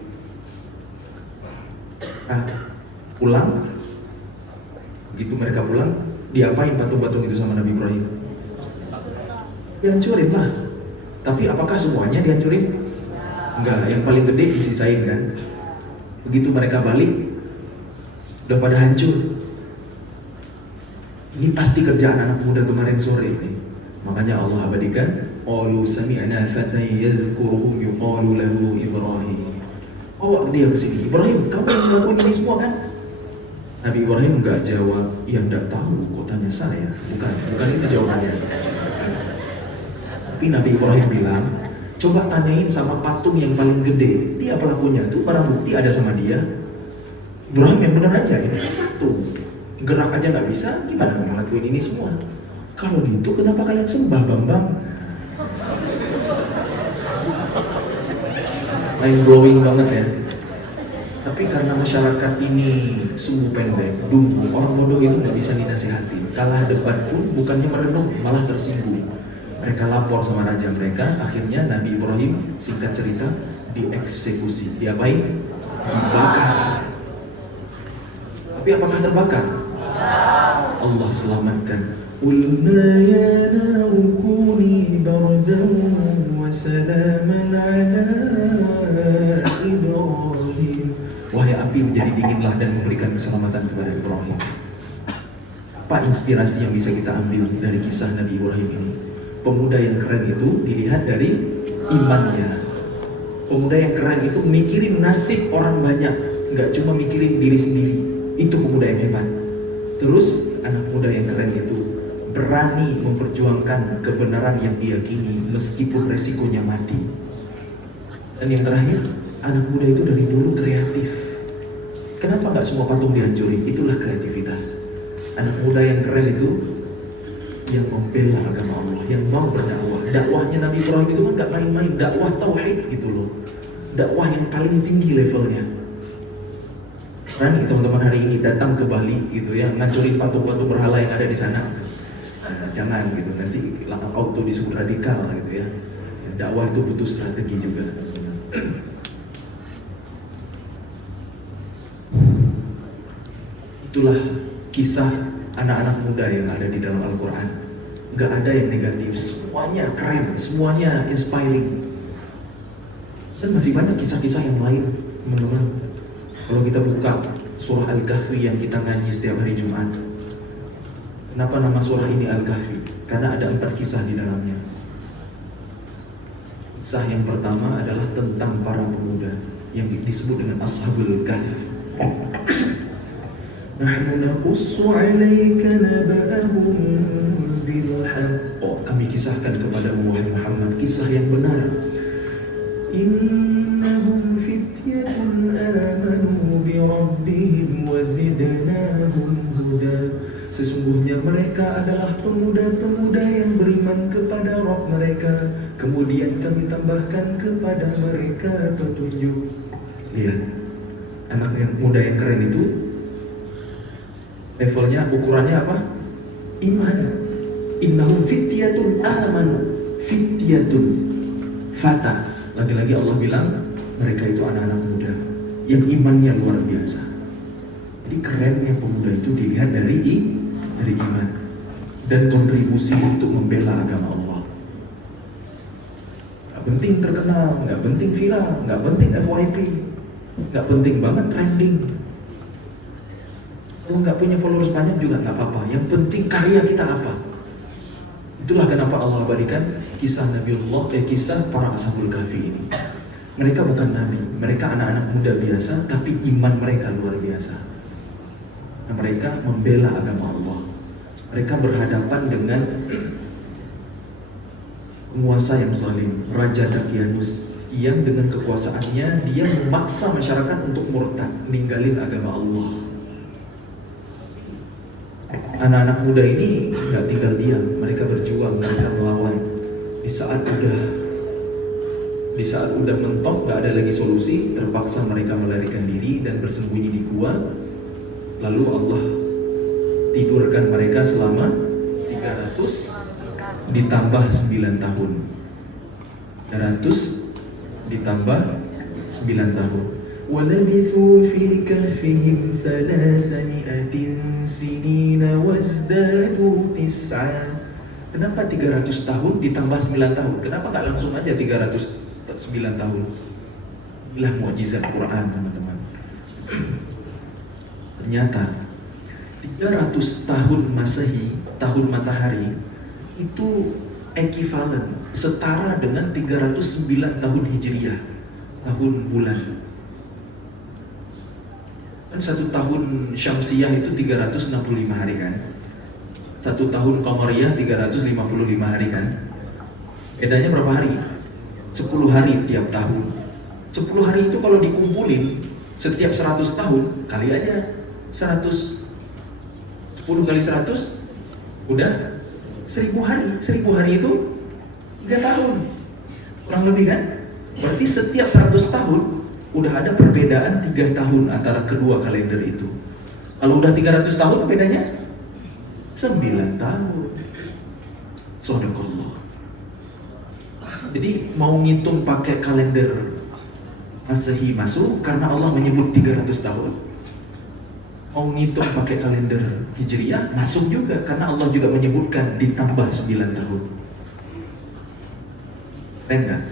Nah, pulang, begitu mereka pulang, diapain patung-patung itu sama Nabi Ibrahim? Dihancurin lah. Tapi apakah semuanya dihancurin? Enggak, yang paling gede disisain kan. Begitu mereka balik, udah pada hancur. Ini pasti kerjaan anak muda kemarin sore ini. Makanya Allah abadikan, qalu sami'na fatan yadhkuruhum yuqalu lahu Ibrahim. Awak dia kesini, Ibrahim, kamu yang melakukan ini semua kan? Nabi Ibrahim enggak jawab, ya enggak tahu, kok tanya saya. Bukan itu jawabannya. Tapi Nabi Ibrahim bilang, coba tanyain sama patung yang paling gede, dia pelakunya, tuh barang bukti ada sama dia. Ibrahim yang benar aja, ini patung, gerak aja nggak bisa, gimana ngelakuin ini semua? Kalau gitu kenapa kalian sembah Bambang? Mind blowing banget ya. Tapi karena masyarakat ini sungguh pendek, dungu, orang bodoh itu nggak bisa dinasihati. Kalah debat pun bukannya merenung, malah tersinggung. Mereka lapor sama raja mereka, akhirnya Nabi Ibrahim, singkat cerita, dieksekusi. Diapain? Dibakar. Tapi apakah terbakar? Allah selamatkan. Qulna ya naru kuni bardan wa salaman ala Ibrahim. Wahai api, menjadi dinginlah dan memberikan keselamatan kepada Ibrahim. Apa inspirasi yang bisa kita ambil dari kisah Nabi Ibrahim ini? Pemuda yang keren itu dilihat dari imannya. Pemuda yang keren itu mikirin nasib orang banyak, nggak cuma mikirin diri sendiri. Itu pemuda yang hebat. Terus anak muda yang keren itu berani memperjuangkan kebenaran yang diyakini meskipun resikonya mati. Dan yang terakhir, anak muda itu dari dulu kreatif. Kenapa nggak semua patung dihancurin? Itulah kreativitas. Anak muda yang keren itu yang membela agama Allah, yang mau berdakwah. Dakwahnya Nabi Ibrahim itu kan nggak main-main, dakwah tauhid gitu loh. Dakwah yang paling tinggi levelnya. Berani teman-teman hari ini datang ke Bali gitu ya, ngancurin patung-patung berhala yang ada di sana. Jangan gitu, nanti auto disebut radikal gitu ya. Dakwah itu butuh strategi juga. Itulah kisah anak-anak muda yang ada di dalam Al-Quran. Gak ada yang negatif, semuanya keren, semuanya inspiring. Dan masih banyak kisah-kisah yang lain, teman-teman. Kalau kita buka surah Al-Kahfi yang kita ngaji setiap hari Jumat. Kenapa nama surah ini Al-Kahfi? Karena ada 4 kisah di dalamnya. Kisah yang pertama adalah tentang para pemuda yang disebut dengan Ashabul Kahf. Nahnu naqussu 'alaika naba'ahum bil haqq. Kami kisahkan kepadamu wahai Muhammad kisah yang benar. Innahum fityatun amanu bi rabbihim wa zidnahum huda. Sesungguhnya mereka adalah pemuda-pemuda yang beriman kepada Rabb mereka, kemudian kami tambahkan kepada mereka petunjuk. Lihat, anak yang muda yang keren itu levelnya, ukurannya apa? Iman. Innahum fityatun amanu. Fityatun, fata. Lagi-lagi Allah bilang mereka itu anak-anak muda yang imannya luar biasa. Jadi kerennya pemuda itu dilihat dari iman dan kontribusi untuk membela agama Allah. Gak penting terkenal, gak penting viral, gak penting FYP, gak penting banget trending. Kalau gak punya followers banyak juga gak apa-apa. Yang penting karya kita apa. Itulah kenapa Allah abadikan kisah Nabiullah, kisah para Ashabul Kahfi ini. Mereka bukan nabi, mereka anak-anak muda biasa, tapi iman mereka luar biasa. Nah, mereka membela agama Allah. Mereka berhadapan dengan penguasa yang zalim, Raja Dakianus, yang dengan kekuasaannya dia memaksa masyarakat untuk murtad, ninggalin agama Allah. Anak-anak muda ini nggak tinggal diam, mereka berjuang, mereka melawan. Di saat udah mentok, gak ada lagi solusi, terpaksa mereka melarikan diri dan bersembunyi di gua. Lalu Allah tidurkan mereka selama 300 ditambah 9 tahun. 300 ditambah 9 tahun. وَلَبِثُوا فِي كَهْفِهِمْ 300 سِنِينَ وَازْدَادُوا تِسْعًا. Kenapa 300 tahun ditambah 9 tahun? Kenapa gak langsung aja 309 tahun? Inilah mukjizat Quran, teman-teman. Ternyata 300 tahun Masehi, tahun matahari, itu ekivalen, setara dengan 309 tahun Hijriyah, tahun bulan. Kan satu tahun Syamsiyah itu 365 hari kan? Satu tahun Qamariyah 355 hari kan? Bedanya berapa hari? 10 hari tiap tahun. 10 hari itu kalau dikumpulin setiap 100 tahun, kali aja 100. 10 kali 100 udah 1000 hari. 1000 hari itu 3 tahun. Kurang lebih kan? Berarti setiap 100 tahun udah ada perbedaan 3 tahun antara kedua kalender itu. Kalau udah 300 tahun bedanya 9 tahun. Shadaqallah. Jadi mau ngitung pakai kalender Masehi masuk karena Allah menyebut 300 tahun. Mau ngitung pakai kalender Hijriyah masuk juga karena Allah juga menyebutkan ditambah 9 tahun. Keren gak?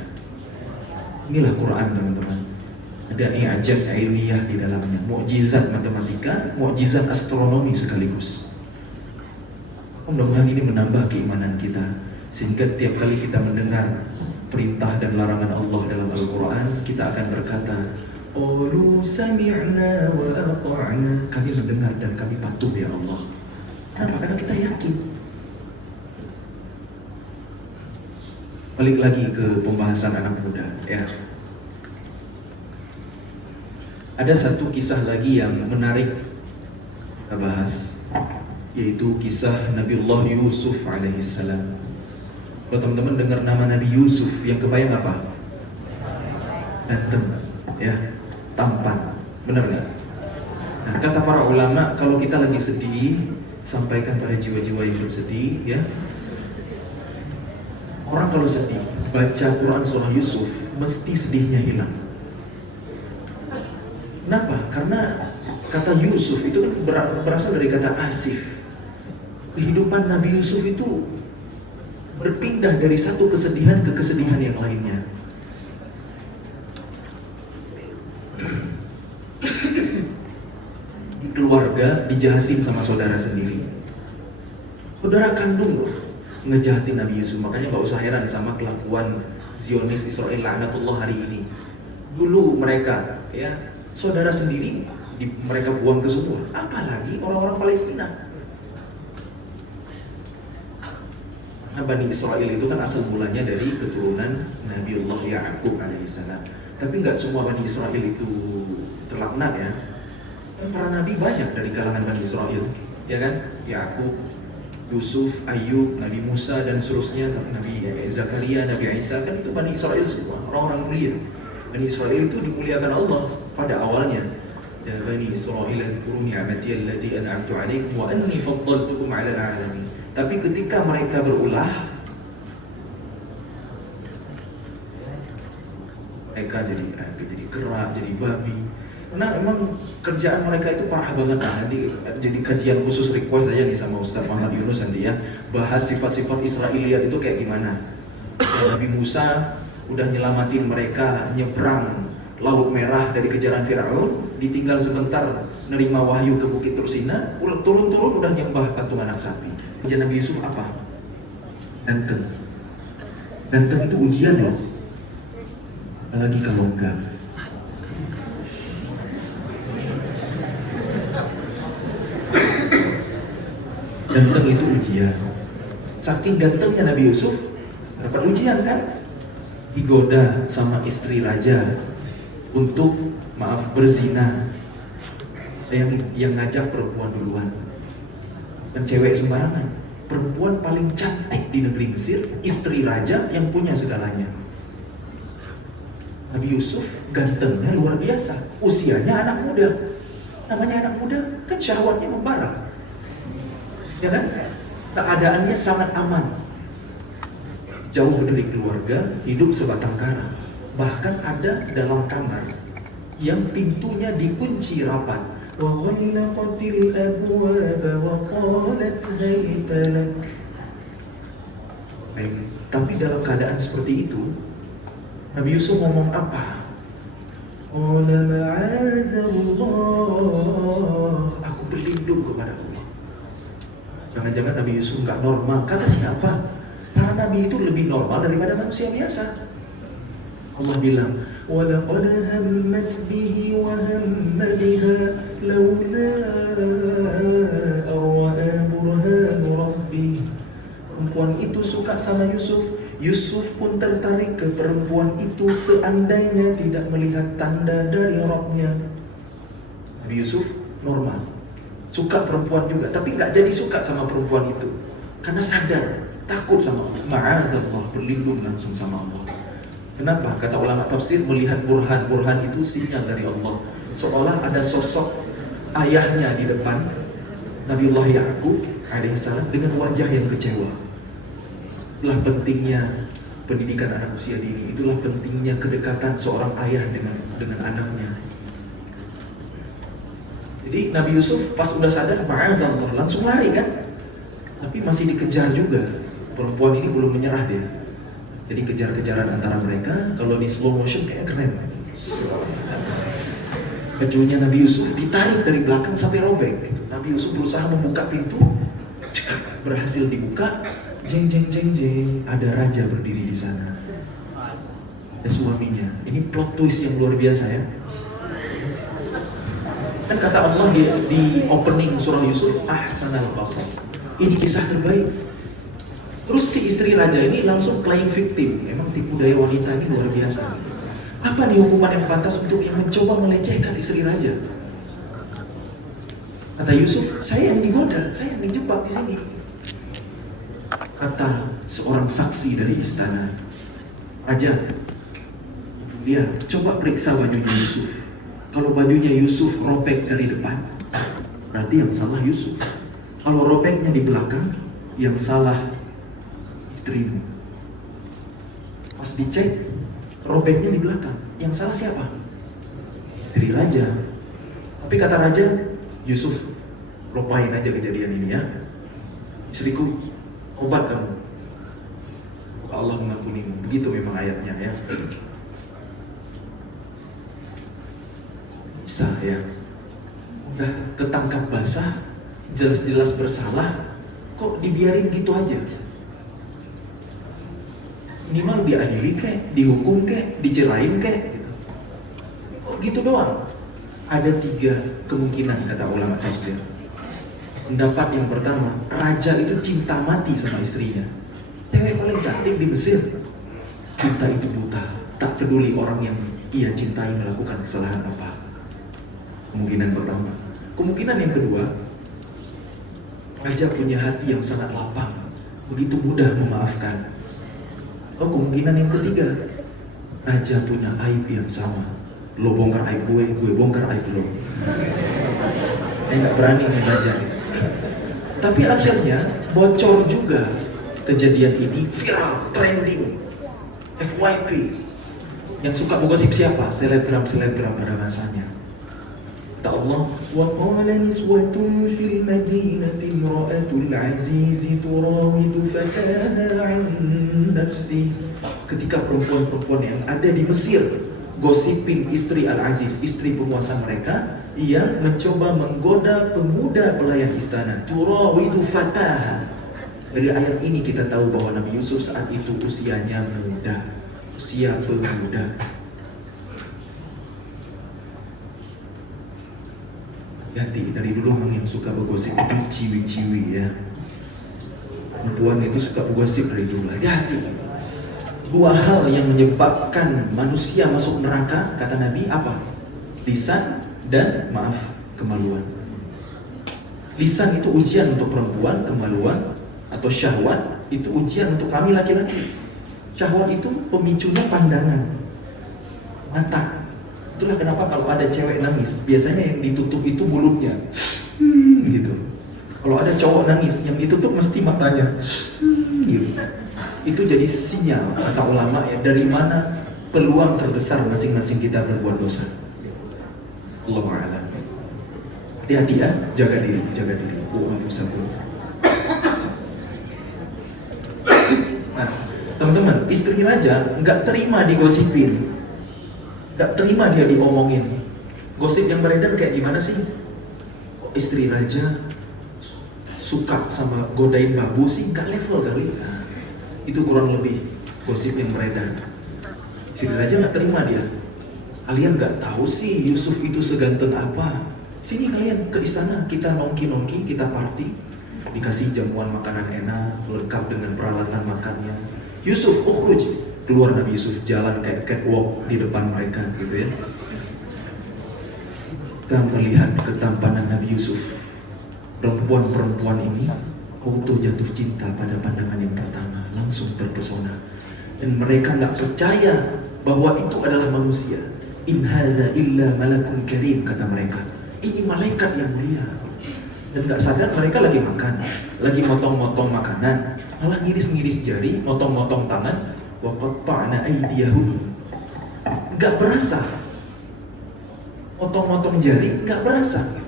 Inilah Quran, teman-teman. Ada i'jaz ilmiah di dalamnya, mukjizat matematika, mukjizat astronomi sekaligus. Mudah-mudahan ini menambah keimanan kita, sehingga tiap kali kita mendengar perintah dan larangan Allah dalam Al-Quran, kita akan berkata, qalu sami'na wa ata'na. Kami mendengar dan kami patuh ya Allah. Kenapa? Karena kita yakin. Balik lagi ke pembahasan anak muda ya. Ada satu kisah lagi yang menarik kita bahas, yaitu kisah Nabiullah Yusuf alaihissalam. Kalau teman-teman dengar nama Nabi Yusuf, yang kebayang apa? Ganteng, ya, tampan, benar nggak? Nah, kata para ulama, kalau kita lagi sedih, sampaikan pada jiwa-jiwa yang bersedih, ya. Orang kalau sedih, baca Quran surah Yusuf, mesti sedihnya hilang. Kenapa? Karena kata Yusuf itu kan berasal dari kata asif. Kehidupan Nabi Yusuf itu berpindah dari satu kesedihan ke kesedihan yang lainnya. Di keluarga dijahatin sama saudara sendiri. Saudara kandung loh ngejahatin Nabi Yusuf. Makanya gak usah heran sama kelakuan Zionis Israel laknatullah hari ini. Dulu mereka ya saudara sendiri mereka buang ke sumur, apalagi orang-orang Palestina. Nah, Bani Israel itu kan asal mulanya dari keturunan Nabiullah Ya'qub alaihissalam. Tapi nggak semua Bani Israel itu terlaknat ya. Para nabi banyak dari kalangan Bani Israel, ya kan? Ya'qub, Yusuf, Ayub, Nabi Musa dan seterusnya, Nabi Zakaria, Nabi Isa, kan itu Bani Israel semua, orang-orang mulia. Bani Israel itu dimuliakan Allah pada awalnya. Ya Bani Israel dzkuru ni'mati allati an'amtu 'alaikum wa anni faddaltukum 'alal 'alamin. Tapi ketika mereka berulah, mereka jadi kera, jadi babi. Karena memang kerjaan mereka itu parah banget. Nah, nanti jadi kajian khusus request aja nih sama Ustaz Muhammad Yunus nanti ya, bahas sifat-sifat Israiliyat itu kayak gimana. Ya, Nabi Musa udah nyelamatin mereka nyebrang Laut Merah dari kejaran Firaun, ditinggal sebentar nerima wahyu ke Bukit Tursina, turun-turun udah nyembah patung anak sapi. Ujian Nabi Yusuf apa? Ganteng. Ganteng itu ujian loh. Apalagi kalau enggak. Ganteng itu ujian. Saking gantengnya Nabi Yusuf dapat ujian kan? Digoda sama istri raja untuk berzina. Yang ngajak perempuan duluan, dan cewek sembarangan. perempuan paling cantik di negeri Mesir, istri raja yang punya segalanya. Nabi Yusuf gantengnya luar biasa, usianya anak muda. Namanya anak muda kan syahwatnya membara, ya kan? Keadaannya sangat aman, jauh dari keluarga, hidup sebatang kara. Bahkan ada dalam kamar yang pintunya dikunci rapat. وَغَلَّقَتِ الْأَبْوَابَ وَقَالَتْ هَيْتَ لَكَ. Tapi dalam keadaan seperti itu, Nabi Yusuf ngomong apa? قَالَ مَعَاذَ اللَّهِ. Aku berlindung kepada Allah. Jangan-jangan Nabi Yusuf nggak normal. Kata siapa? Para nabi itu lebih normal daripada manusia biasa. Allah bilang, وَلَقَدْ هَمَّتْ بِهِ وَهَمَّ بِهَا لَوْلَا أَرْوَأَى بُرْهَانُ رَبِّهِ. Perempuan itu suka sama Yusuf. Yusuf pun tertarik ke perempuan itu seandainya tidak melihat tanda dari Rabbnya. Nabi Yusuf normal, suka perempuan juga, tapi nggak jadi suka sama perempuan itu karena sadar, takut sama Allah. Ma'adzallah, berlindung langsung sama Allah. Kenapa? Kata ulama tafsir, melihat burhan itu sinyal dari Allah. Seolah ada sosok ayahnya di depan, Nabiullah Ya'qub alaihissalam, dengan wajah yang kecewa. Itulah pentingnya pendidikan anak usia dini. Itulah pentingnya kedekatan seorang ayah dengan anaknya. Jadi Nabi Yusuf pas udah sadar, ma'adzallah, langsung lari kan? Tapi masih dikejar juga. Perempuan ini belum menyerah dia. Jadi kejar-kejaran antara mereka, kalau di slow motion kayak keren. Bajunya Nabi Yusuf ditarik dari belakang sampai robek gitu. Nabi Yusuf berusaha membuka pintu, berhasil dibuka. Jeng jeng jeng jeng, ada raja berdiri di sana. Ada suaminya. Ini plot twist yang luar biasa ya. Kan kata Allah di opening surah Yusuf, ahsanal qasas. Ini kisah terbaik. Terus si istri raja ini langsung playing victim. Memang tipu daya wanita ini luar biasa. Apa nih hukuman yang pantas untuk yang mencoba melecehkan istri raja? Kata Yusuf, saya yang digoda, saya yang dijebak di sini. Kata seorang saksi dari istana, raja, dia coba periksa bajunya Yusuf. Kalau bajunya Yusuf robek dari depan, berarti yang salah Yusuf. Kalau robeknya di belakang, yang salah istrimu. Pas dicek, robeknya di belakang. Yang salah siapa? Istri raja. Tapi kata raja, Yusuf, lupain aja kejadian ini ya. Istriku, obat kamu. Allah mengampunimu. Begitu memang ayatnya ya. Bisa ya. Udah ketangkap basah, jelas-jelas bersalah, kok dibiarin gitu aja? Minimal diadili kek, dihukum kek, dicerain kek gitu. Oh gitu doang. Ada 3 kemungkinan kata ulama tafsir. Pendapat yang pertama, raja itu cinta mati sama istrinya. Cewek paling cantik di Mesir. Cinta itu buta, tak peduli orang yang ia cintai melakukan kesalahan apa. Kemungkinan pertama. Kemungkinan yang kedua, raja punya hati yang sangat lapang, begitu mudah memaafkan. Oh, kemungkinan yang ketiga, raja punya aib yang sama. Lo bongkar aib gue bongkar aib lo. Nggak berani nih raja gitu. Tapi akhirnya bocor juga kejadian ini, viral, trending, FYP. Yang suka menggosip siapa? Selebgram pada masanya. Kata Allah, وَقَالَ نِسْوَةٌ فِي الْمَدِينَةِ امْرَأَةُ الْعَزِيزِ تُرَاوِدُ فَتَاهَا عَنْ نَفْسِهِ. Ketika perempuan-perempuan yang ada di Mesir gosipin istri Al-Aziz, istri penguasa mereka, yang mencoba menggoda pemuda pelayan istana. Turawidu fataha. Dari ayat ini kita tahu bahwa Nabi Yusuf saat itu usianya muda, usia pemuda. Hati dari dulu memang yang suka bergosip itu ciwi-ciwi ya. Perempuan itu suka bergosip dari dulu. Hati-hati. 2 hal yang menyebabkan manusia masuk neraka kata Nabi apa? Lisan dan kemaluan. Lisan itu ujian untuk perempuan, kemaluan atau syahwat itu ujian untuk kami laki-laki. Syahwat itu pemicunya pandangan mata. Itulah kenapa kalau ada cewek nangis, biasanya yang ditutup itu mulutnya, gitu. Kalau ada cowok nangis, yang ditutup mesti matanya, gitu. Itu jadi sinyal kata ulama ya, dari mana peluang terbesar masing-masing kita berbuat dosa. Allahu a'lam. Hati-hati ya, jaga diri. Anfusakum. Nah, teman-teman, istri raja nggak terima digosipin, nggak terima dia diomongin. Gosip yang beredar kayak gimana sih? Istri raja suka sama godain babu sih, nggak level kali. Nah, itu kurang lebih gosip yang beredar. Istri raja nggak terima dia. Kalian nggak tahu sih Yusuf itu seganteng apa? Sini kalian ke istana, kita nongki-nongki, kita party, dikasih jamuan makanan enak, lengkap dengan peralatan makannya. Yusuf, ukhruj, keluar Nabi Yusuf, jalan kayak catwalk di depan mereka, gitu ya. Kita melihat ketampanan Nabi Yusuf. Perempuan-perempuan ini auto jatuh cinta pada pandangan yang pertama, langsung terpesona. Dan mereka nggak percaya bahwa itu adalah manusia. In hadza illa malakun karim, kata mereka. Ini malaikat yang mulia. Dan gak sadar mereka lagi makan, lagi motong-motong makanan, malah ngiris-ngiris jari, motong-motong tangan. Wa qatta'na aydiyahum. Gak berasa. Motong-motong jari gak berasa.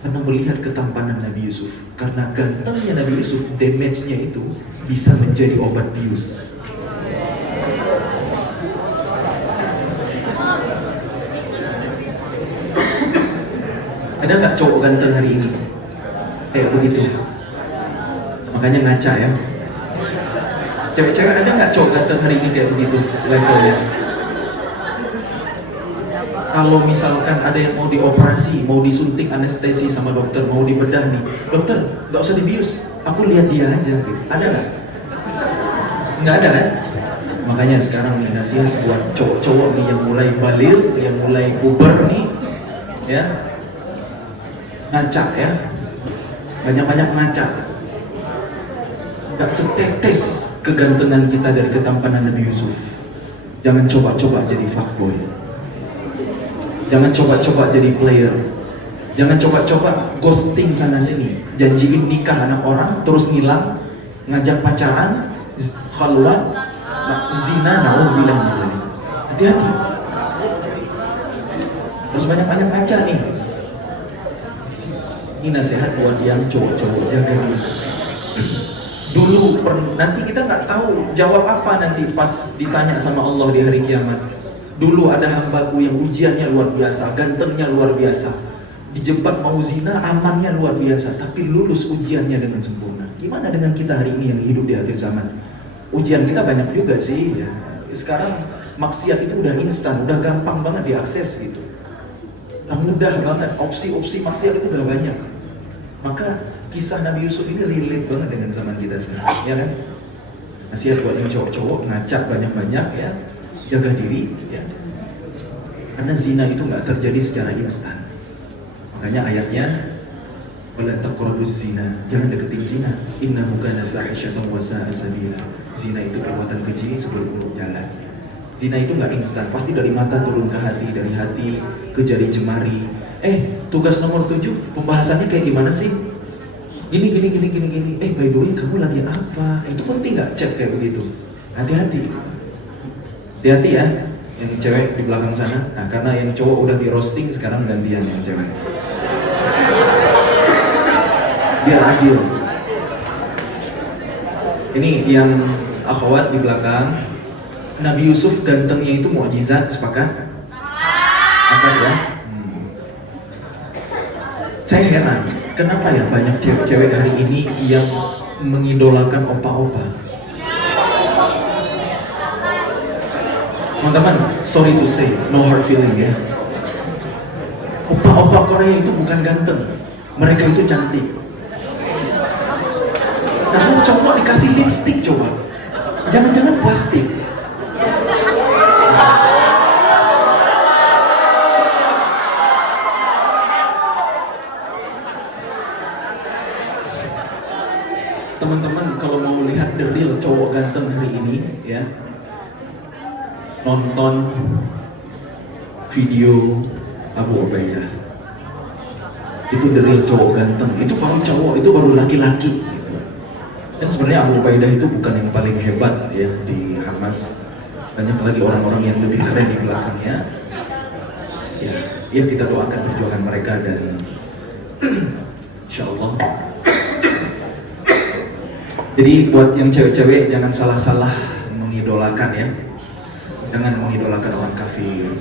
Karena melihat ketampanan Nabi Yusuf. Karena gantengnya Nabi Yusuf, damage-nya itu bisa menjadi obat bius. Ada nggak cowok ganteng hari ini? Kayak begitu. Makanya ngaca ya. Cewek-cewek ada nggak cowok ganteng hari ini kayak begitu levelnya? Kalau misalkan ada yang mau dioperasi, mau disuntik anestesi sama dokter, mau dibedah nih, dokter nggak usah dibius, aku lihat dia aja gitu. Ada nggak? Nggak ada kan? Makanya sekarang nih nasihat buat cowok-cowok nih yang mulai baligh, yang mulai puber nih, ya. Ngaca ya, banyak-banyak ngaca. Gak setetes kegantengan kita dari ketampanan Nabi Yusuf. Jangan coba-coba jadi fuckboy. Jangan coba-coba jadi player. Jangan coba-coba ghosting sana sini, janjiin nikah anak orang terus ngilang, ngajak pacaran, khalwat, zina, naudzubillah. Hati-hati. Terus banyak-banyak ngaca nih. Ini nasihat buat yang cowok-cowok, jaga diri. Dulu, nanti kita nggak tahu jawab apa nanti pas ditanya sama Allah di hari kiamat. Dulu ada hambaku yang ujiannya luar biasa, gantengnya luar biasa, dijebak mau zina, amannya luar biasa, tapi lulus ujiannya dengan sempurna. Gimana dengan kita hari ini yang hidup di akhir zaman? Ujian kita banyak juga sih. Ya. Sekarang maksiat itu udah instan, udah gampang banget diakses gitu. Mudah banget, opsi-opsi maksiat itu udah banyak. Maka kisah Nabi Yusuf ini relate banget dengan zaman kita sekarang, ya kan? Nasihat buat yang cowok-cowok, ngacak banyak-banyak ya, jaga diri ya. Karena zina itu nggak terjadi secara instan. Makanya ayatnya wala taqrabuz zina, jangan deketin zina. Innahu kana fahisyatan wa sa'a sabila. Zina itu perbuatan keji sebelum buruk jalan. Zina itu nggak instan, pasti dari mata turun ke hati, dari hati ke jari jemari. Tugas nomor 7, pembahasannya kayak gimana sih? Gini. By the way, kamu lagi apa? Itu penting nggak cek kayak begitu? Hati-hati. Hati-hati ya, yang cewek di belakang sana. Nah, karena yang cowok udah di roasting, sekarang gantian yang cewek. Biar adil. Ini yang akhwat di belakang. Nabi Yusuf gantengnya itu mukjizat, sepakat? Apa ya? Saya heran, kenapa ya banyak cewek-cewek hari ini yang mengidolakan opa-opa? Teman-teman, sorry to say, no hard feeling ya. Opa-opa Korea itu bukan ganteng, mereka itu cantik. Karena cowok dikasih lipstick coba, jangan-jangan plastik. nonton video Abu Ubaidah. Itu the real cowok ganteng, itu baru cowok, itu baru laki-laki gitu. Dan sebenarnya Abu Ubaidah itu bukan yang paling hebat ya di Hamas. Banyak lagi orang-orang yang lebih keren di belakangnya. Ya kita doakan perjuangan mereka dan insyaallah. Jadi buat yang cewek-cewek jangan salah-salah mengidolakan ya. Jangan mengidolakan orang kafir.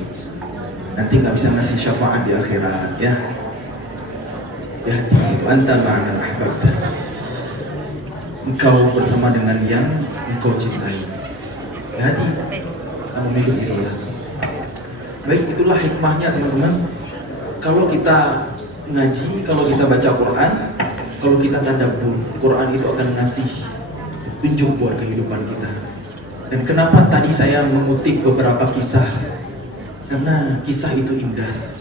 Nanti nggak bisa ngasih syafaat di akhirat ya. Ya itu anta ma'ana ahbabta. Engkau bersama dengan yang engkau cintai. Hati kamu milih idola. Baik, itulah hikmahnya teman-teman. Kalau kita ngaji, kalau kita baca Quran, kalau kita tadabbur, Quran itu akan ngasih tunjuk buat kehidupan kita. Dan kenapa tadi saya mengutip beberapa kisah? Karena kisah itu indah.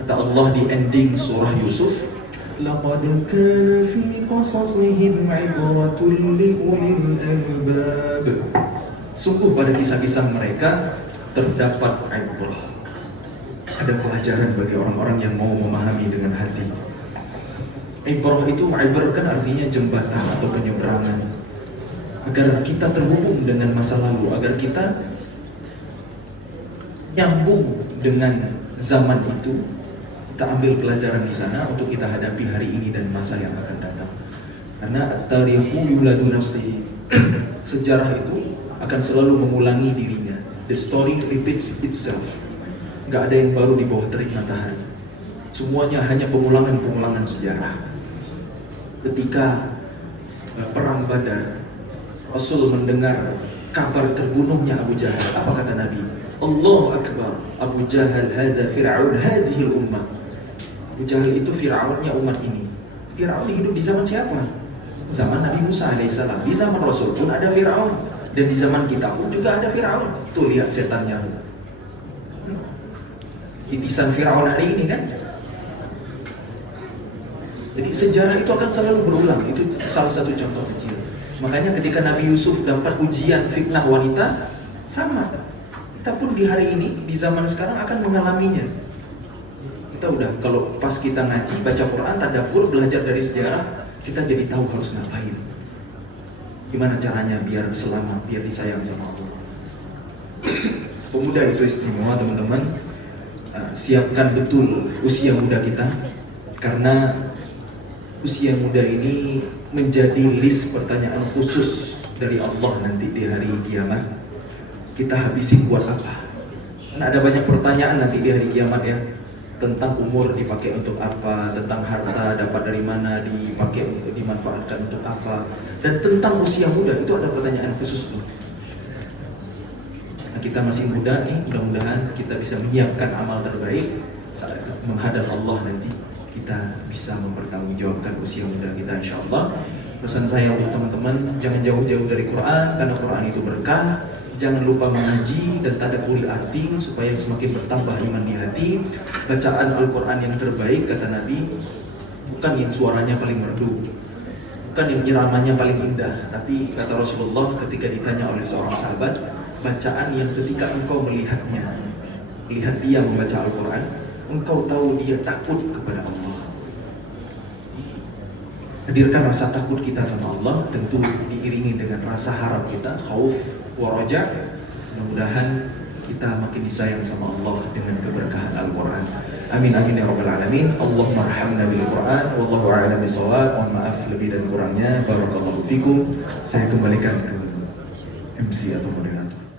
Kata Allah di ending surah Yusuf, laqad kana fi qasasihim 'ibratun li ulil albab. Sungguh pada kisah-kisah mereka terdapat ibrah. Ada pelajaran bagi orang-orang yang mau memahami dengan hati. Ibrah itu, ibrah kan artinya jembatan atau penyeberangan. Agar kita terhubung dengan masa lalu, agar kita nyambung dengan zaman itu. Kita ambil pelajaran di sana untuk kita hadapi hari ini dan masa yang akan datang. Karena at-tarikhu yuladu nafsihi. Sejarah itu akan selalu mengulangi dirinya. The story repeats itself. Gak ada yang baru di bawah terik matahari. Semuanya hanya pengulangan-pengulangan sejarah. Ketika perang Badar, Rasul mendengar kabar terbunuhnya Abu Jahal. Apa kata Nabi? Allahu Akbar, Abu Jahal hadza Fir'aun hadhil ummah. Abu Jahal itu Fir'aunnya umat ini. Fir'aun hidup di zaman siapa? Zaman Nabi Musa alaihissalam. Di zaman Rasul pun ada Fir'aun. Dan di zaman kita pun juga ada Fir'aun. Tuh lihat setannya. Itisan Fir'aun hari ini kan. Jadi sejarah itu akan selalu berulang. Itu salah satu contoh kecil. Makanya ketika Nabi Yusuf dapat ujian fitnah wanita, sama. Kita pun di hari ini, di zaman sekarang akan mengalaminya. Kita udah, kalau pas kita ngaji, baca Quran, tadabbur, belajar dari sejarah, kita jadi tahu harus ngapain. Gimana caranya biar selamat, biar disayang sama Allah. Pemuda itu istimewa teman-teman. Siapkan betul usia muda kita. Karena usia muda ini menjadi list pertanyaan khusus dari Allah nanti di hari kiamat. Kita habisi buat apa? Karena ada banyak pertanyaan nanti di hari kiamat ya. Tentang umur dipakai untuk apa, tentang harta dapat dari mana, dipakai untuk dimanfaatkan untuk apa, dan tentang usia muda itu ada pertanyaan khusus loh. Nah, kita masih muda nih, mudah-mudahan kita bisa menyiapkan amal terbaik saat menghadap Allah nanti. Kita bisa mempertanggungjawabkan usia muda kita insyaallah. Pesan saya untuk teman-teman, jangan jauh-jauh dari Quran karena Quran itu berkah. Jangan lupa mengaji dan tadabburi arti supaya semakin bertambah iman di hati. Bacaan Al-Quran yang terbaik kata Nabi bukan yang suaranya paling merdu, bukan yang iramanya paling indah, tapi kata Rasulullah ketika ditanya oleh seorang sahabat, bacaan yang ketika engkau melihatnya, melihat dia membaca Al-Quran, engkau tahu dia takut kepada Allah. Hadirkan rasa takut kita sama Allah, tentu diiringi dengan rasa harap kita, khauf wa raja. Mudah-mudahan kita makin disayang sama Allah dengan keberkahan Al-Quran. Amin amin ya rabbal alamin. Allahumma arhamna bil Quran. Wallahu a'lam bishawab. Mohon maaf lebih dan kurangnya. Barakallahu fikum. Saya kembalikan ke MC atau moderator.